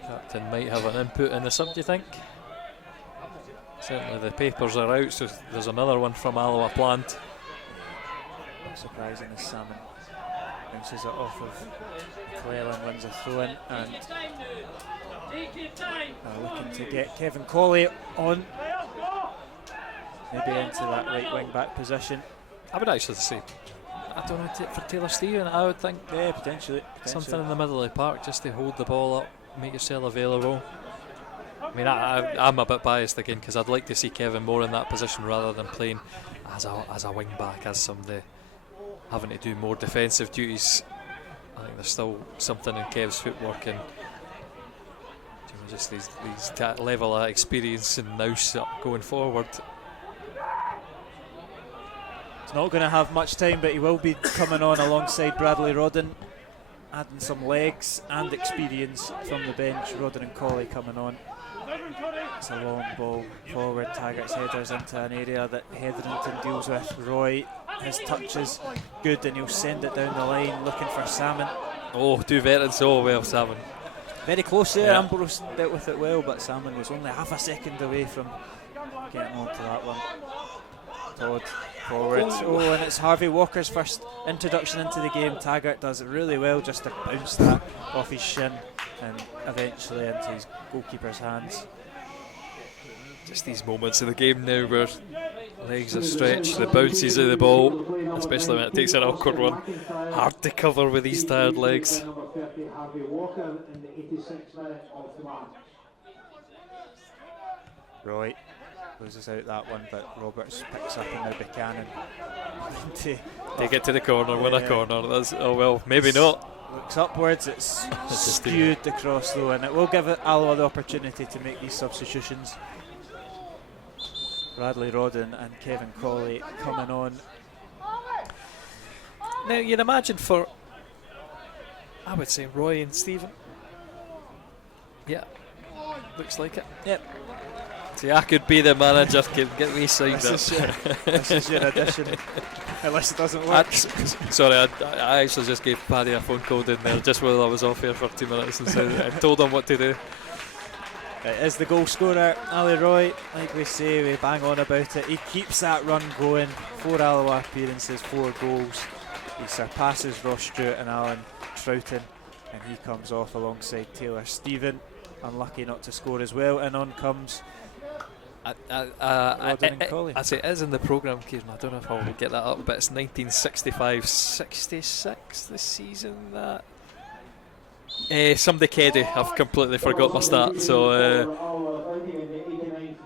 Captain might have an input in the sub, do you think? Certainly the papers are out, so there's another one from Alloa planned. Not surprising as Salmon bounces it off of McClellan, wins a throw in, and looking to get Kevin Colley on. Maybe into that right wing back position. I would actually say, I don't know, for Taylor Stephen, I would think Yeah, potentially. something in the middle of the park just to hold the ball up, make yourself available. I mean, I'm a bit biased again because I'd like to see Kevin more in that position rather than playing as a wing back, as somebody having to do more defensive duties. I think there's still something in Kev's footwork and just these level of experience and nous going forward. He's not going to have much time, but he will be coming on alongside Bradley Rodden, adding some legs and experience from the bench. Rodden and Colley coming on. It's a long ball forward. Taggart's headers into an area that Hetherington deals with. Roy, his touch is good and he'll send it down the line looking for Salmon. Oh, two veterans, oh well, Salmon. Very close there. Yeah. Ambrose dealt with it well, but Salmon was only half a second away from getting onto that one. Todd forward. Oh, and it's Harvey Walker's first introduction into the game. Taggart does it really well just to bounce that off his shin and eventually into his goalkeeper's hands. Just these moments in the game now where legs are stretched, the bounces of the ball, especially when it takes an awkward one, hard to cover with these tired legs. Roy loses out that one, but Roberts picks up and now Buchanan. Take it to the corner, win a corner. That's, oh well, maybe not. Looks upwards, it's just skewed across though, and it will give Alloa the opportunity to make these substitutions. Bradley Rodden and Kevin Colley coming on. Now you'd imagine for, I would say, Roy and Stephen. Yeah, looks like it. Yep. See, I could be the manager, get me signed up. This is your addition, unless it doesn't work. Sorry, I actually just gave Paddy a phone call in there just while I was off here for 2 minutes and said, I told him what to do. It is the goal scorer, Ali Roy. Like we say, we bang on about it. He keeps that run going. 4 Alloa appearances, 4 goals. He surpasses Ross Stewart and Alan Troughton, and he comes off alongside Taylor Stephen. Unlucky not to score as well, and on comes Rodden and Colley. I say it is in the programme, Kieran. I don't know if I'll get that up, but it's 1965-66 this season. That somebody Keddy, I've completely forgot my start. So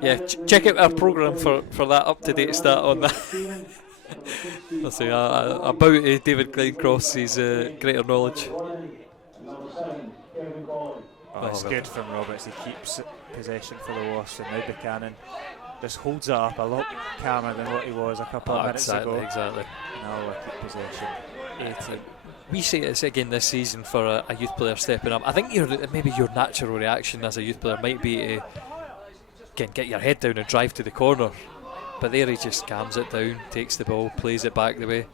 yeah, check out our programme for that up-to-date stat on that. I'll say about David Glencross's greater knowledge. Oh, it's good from Roberts. He keeps possession for the Wasps, and now Buchanan just holds it up a lot calmer than what he was a couple of minutes ago. Exactly. Now we keep possession. We see it again this season for a youth player stepping up. I think maybe your natural reaction as a youth player might be to get your head down and drive to the corner. But there he just calms it down, takes the ball, plays it back the way,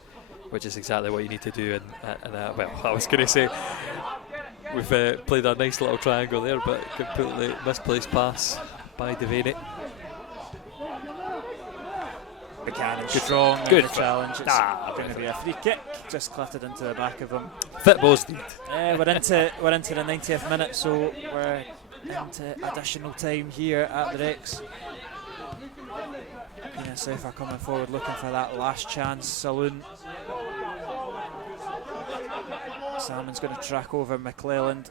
which is exactly what you need to do. And well, I was going to say, we've played a nice little triangle there, but completely misplaced pass by Devaney. Buchanan strong in good the challenge. It's going to be a free kick, just clattered into the back of him. Fit balls deed. We're into the 90th minute, so we're into additional time here at the Rex. South are coming forward looking for that last chance saloon. Salmon's going to track over McClelland.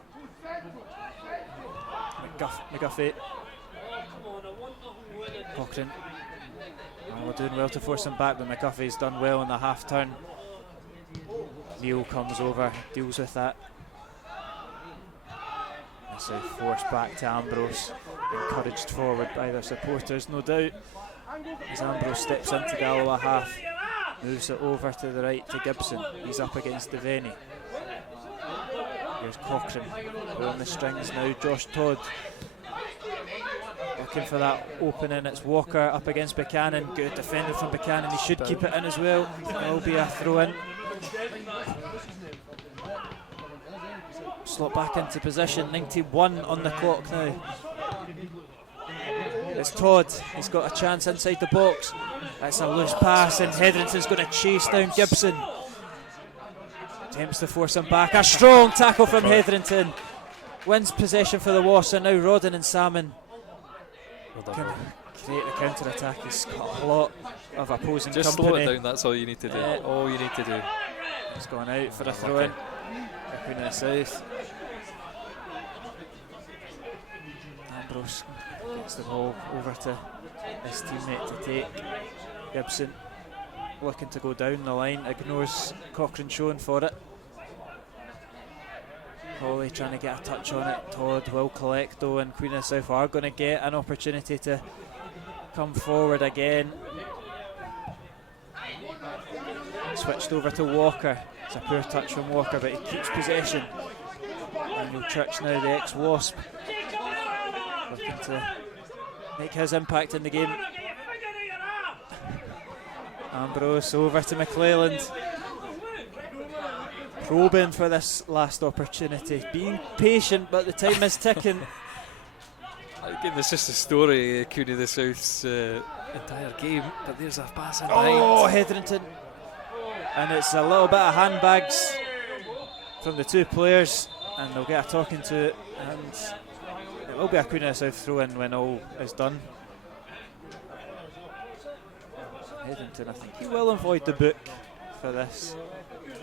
McGuffey. Cochrane. We're doing well to force him back, but McGuffey's done well in the half turn. Neil comes over, deals with that. That's a force back to Ambrose, encouraged forward by their supporters, no doubt. As Ambrose steps into the Alloa half, moves it over to the right to Gibson. He's up against Devaney. Here's Cochrane on the strings now. Josh Todd looking for that opening. It's Walker up against Buchanan. Good defending from Buchanan. He should keep it in as well. It will be a throw in. Slot back into position. 91 on the clock now. It's Todd. He's got a chance inside the box. That's a loose pass, and Hetherington's going to chase down Gibson. Attempts to force him back. A strong tackle from Hetherington. Wins possession for the Wasps, and now Rodden and Salmon can create the counter attack. He's got a lot of opposing just company. Slow it down, that's all you need to do. All you need to do. He's gone out for a throw in. Queen of the South. Ambrose gets the ball over to his teammate to take. Gibson looking to go down the line, ignores Cochrane showing for it. Colley trying to get a touch on it. Todd will collect though, and Queen of the South are going to get an opportunity to come forward again. Switched over to Walker. It's a poor touch from Walker, but he keeps possession. Daniel Church now, the ex-Wasp, looking to make his impact in the game. Ambrose over to McClelland. probing for this last opportunity, being patient, but the time is ticking. Again, it's just a story, Cooney the South's entire game, but there's a pass in Oh, behind. Hetherington. And it's a little bit of handbags from the two players, and they'll get a talking to it, and it will be a Queen of the South throw in when all is done. Hetherington, I think he will avoid the book for this.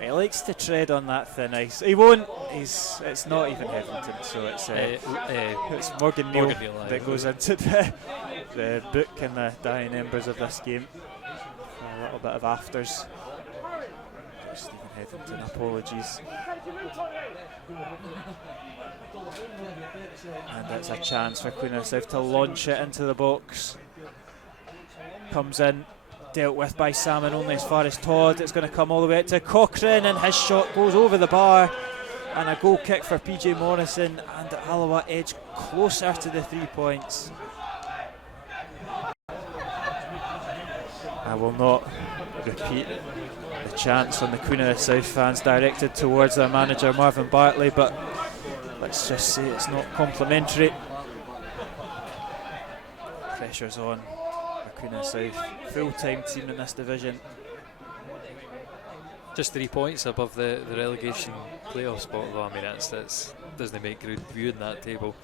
He likes to tread on that thin ice. He won't. It's not even Hetherington, so it's Morgan Neal that goes into the book and the dying embers of this game. A little bit of afters. Stephen Hetherington, apologies. And it's a chance for Queen of the South to launch it into the box. Comes in, dealt with by Salmon only as far as Todd. It's going to come all the way out to Cochrane, and his shot goes over the bar. And a goal kick for PJ Morrison, and Alloa edge closer to the 3 points. I will not repeat the chants on the Queen of the South fans directed towards their manager Marvin Bartley, but let's just say it's not complimentary. Pressure's on the Queen of the South, full-time team in this division. Just 3 points above the relegation playoff spot, though. I mean, that's doesn't make good viewing that table.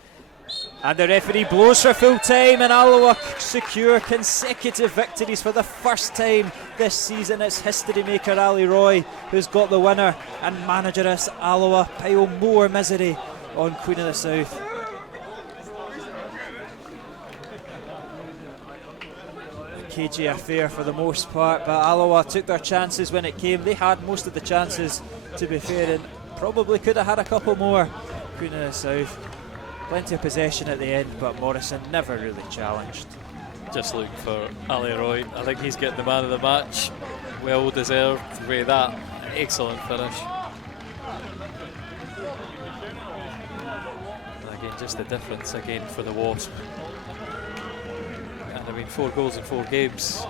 And the referee blows for full time, and Alloa secure consecutive victories for the first time this season. It's history maker Ali Roy who's got the winner, and manageress Alloa pile more misery on Queen of the South. A cagey affair for the most part, but Alloa took their chances when it came. They had most of the chances, to be fair, and probably could have had a couple more. Queen of the South, plenty of possession at the end, but Morrison never really challenged. Just looking for Ali Roy. I think he's getting the man of the match. Well deserved with that excellent finish. And again, just the difference again for the Wasps. And I mean, 4 goals in 4 games.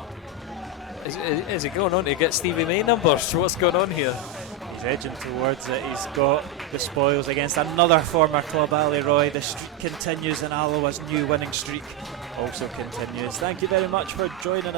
Is he going on to get Stevie May numbers? What's going on here? He's edging towards it. He's got the spoils against another former club, Ali Roy. The streak continues, and Alloa's new winning streak also continues. Thank you very much for joining us.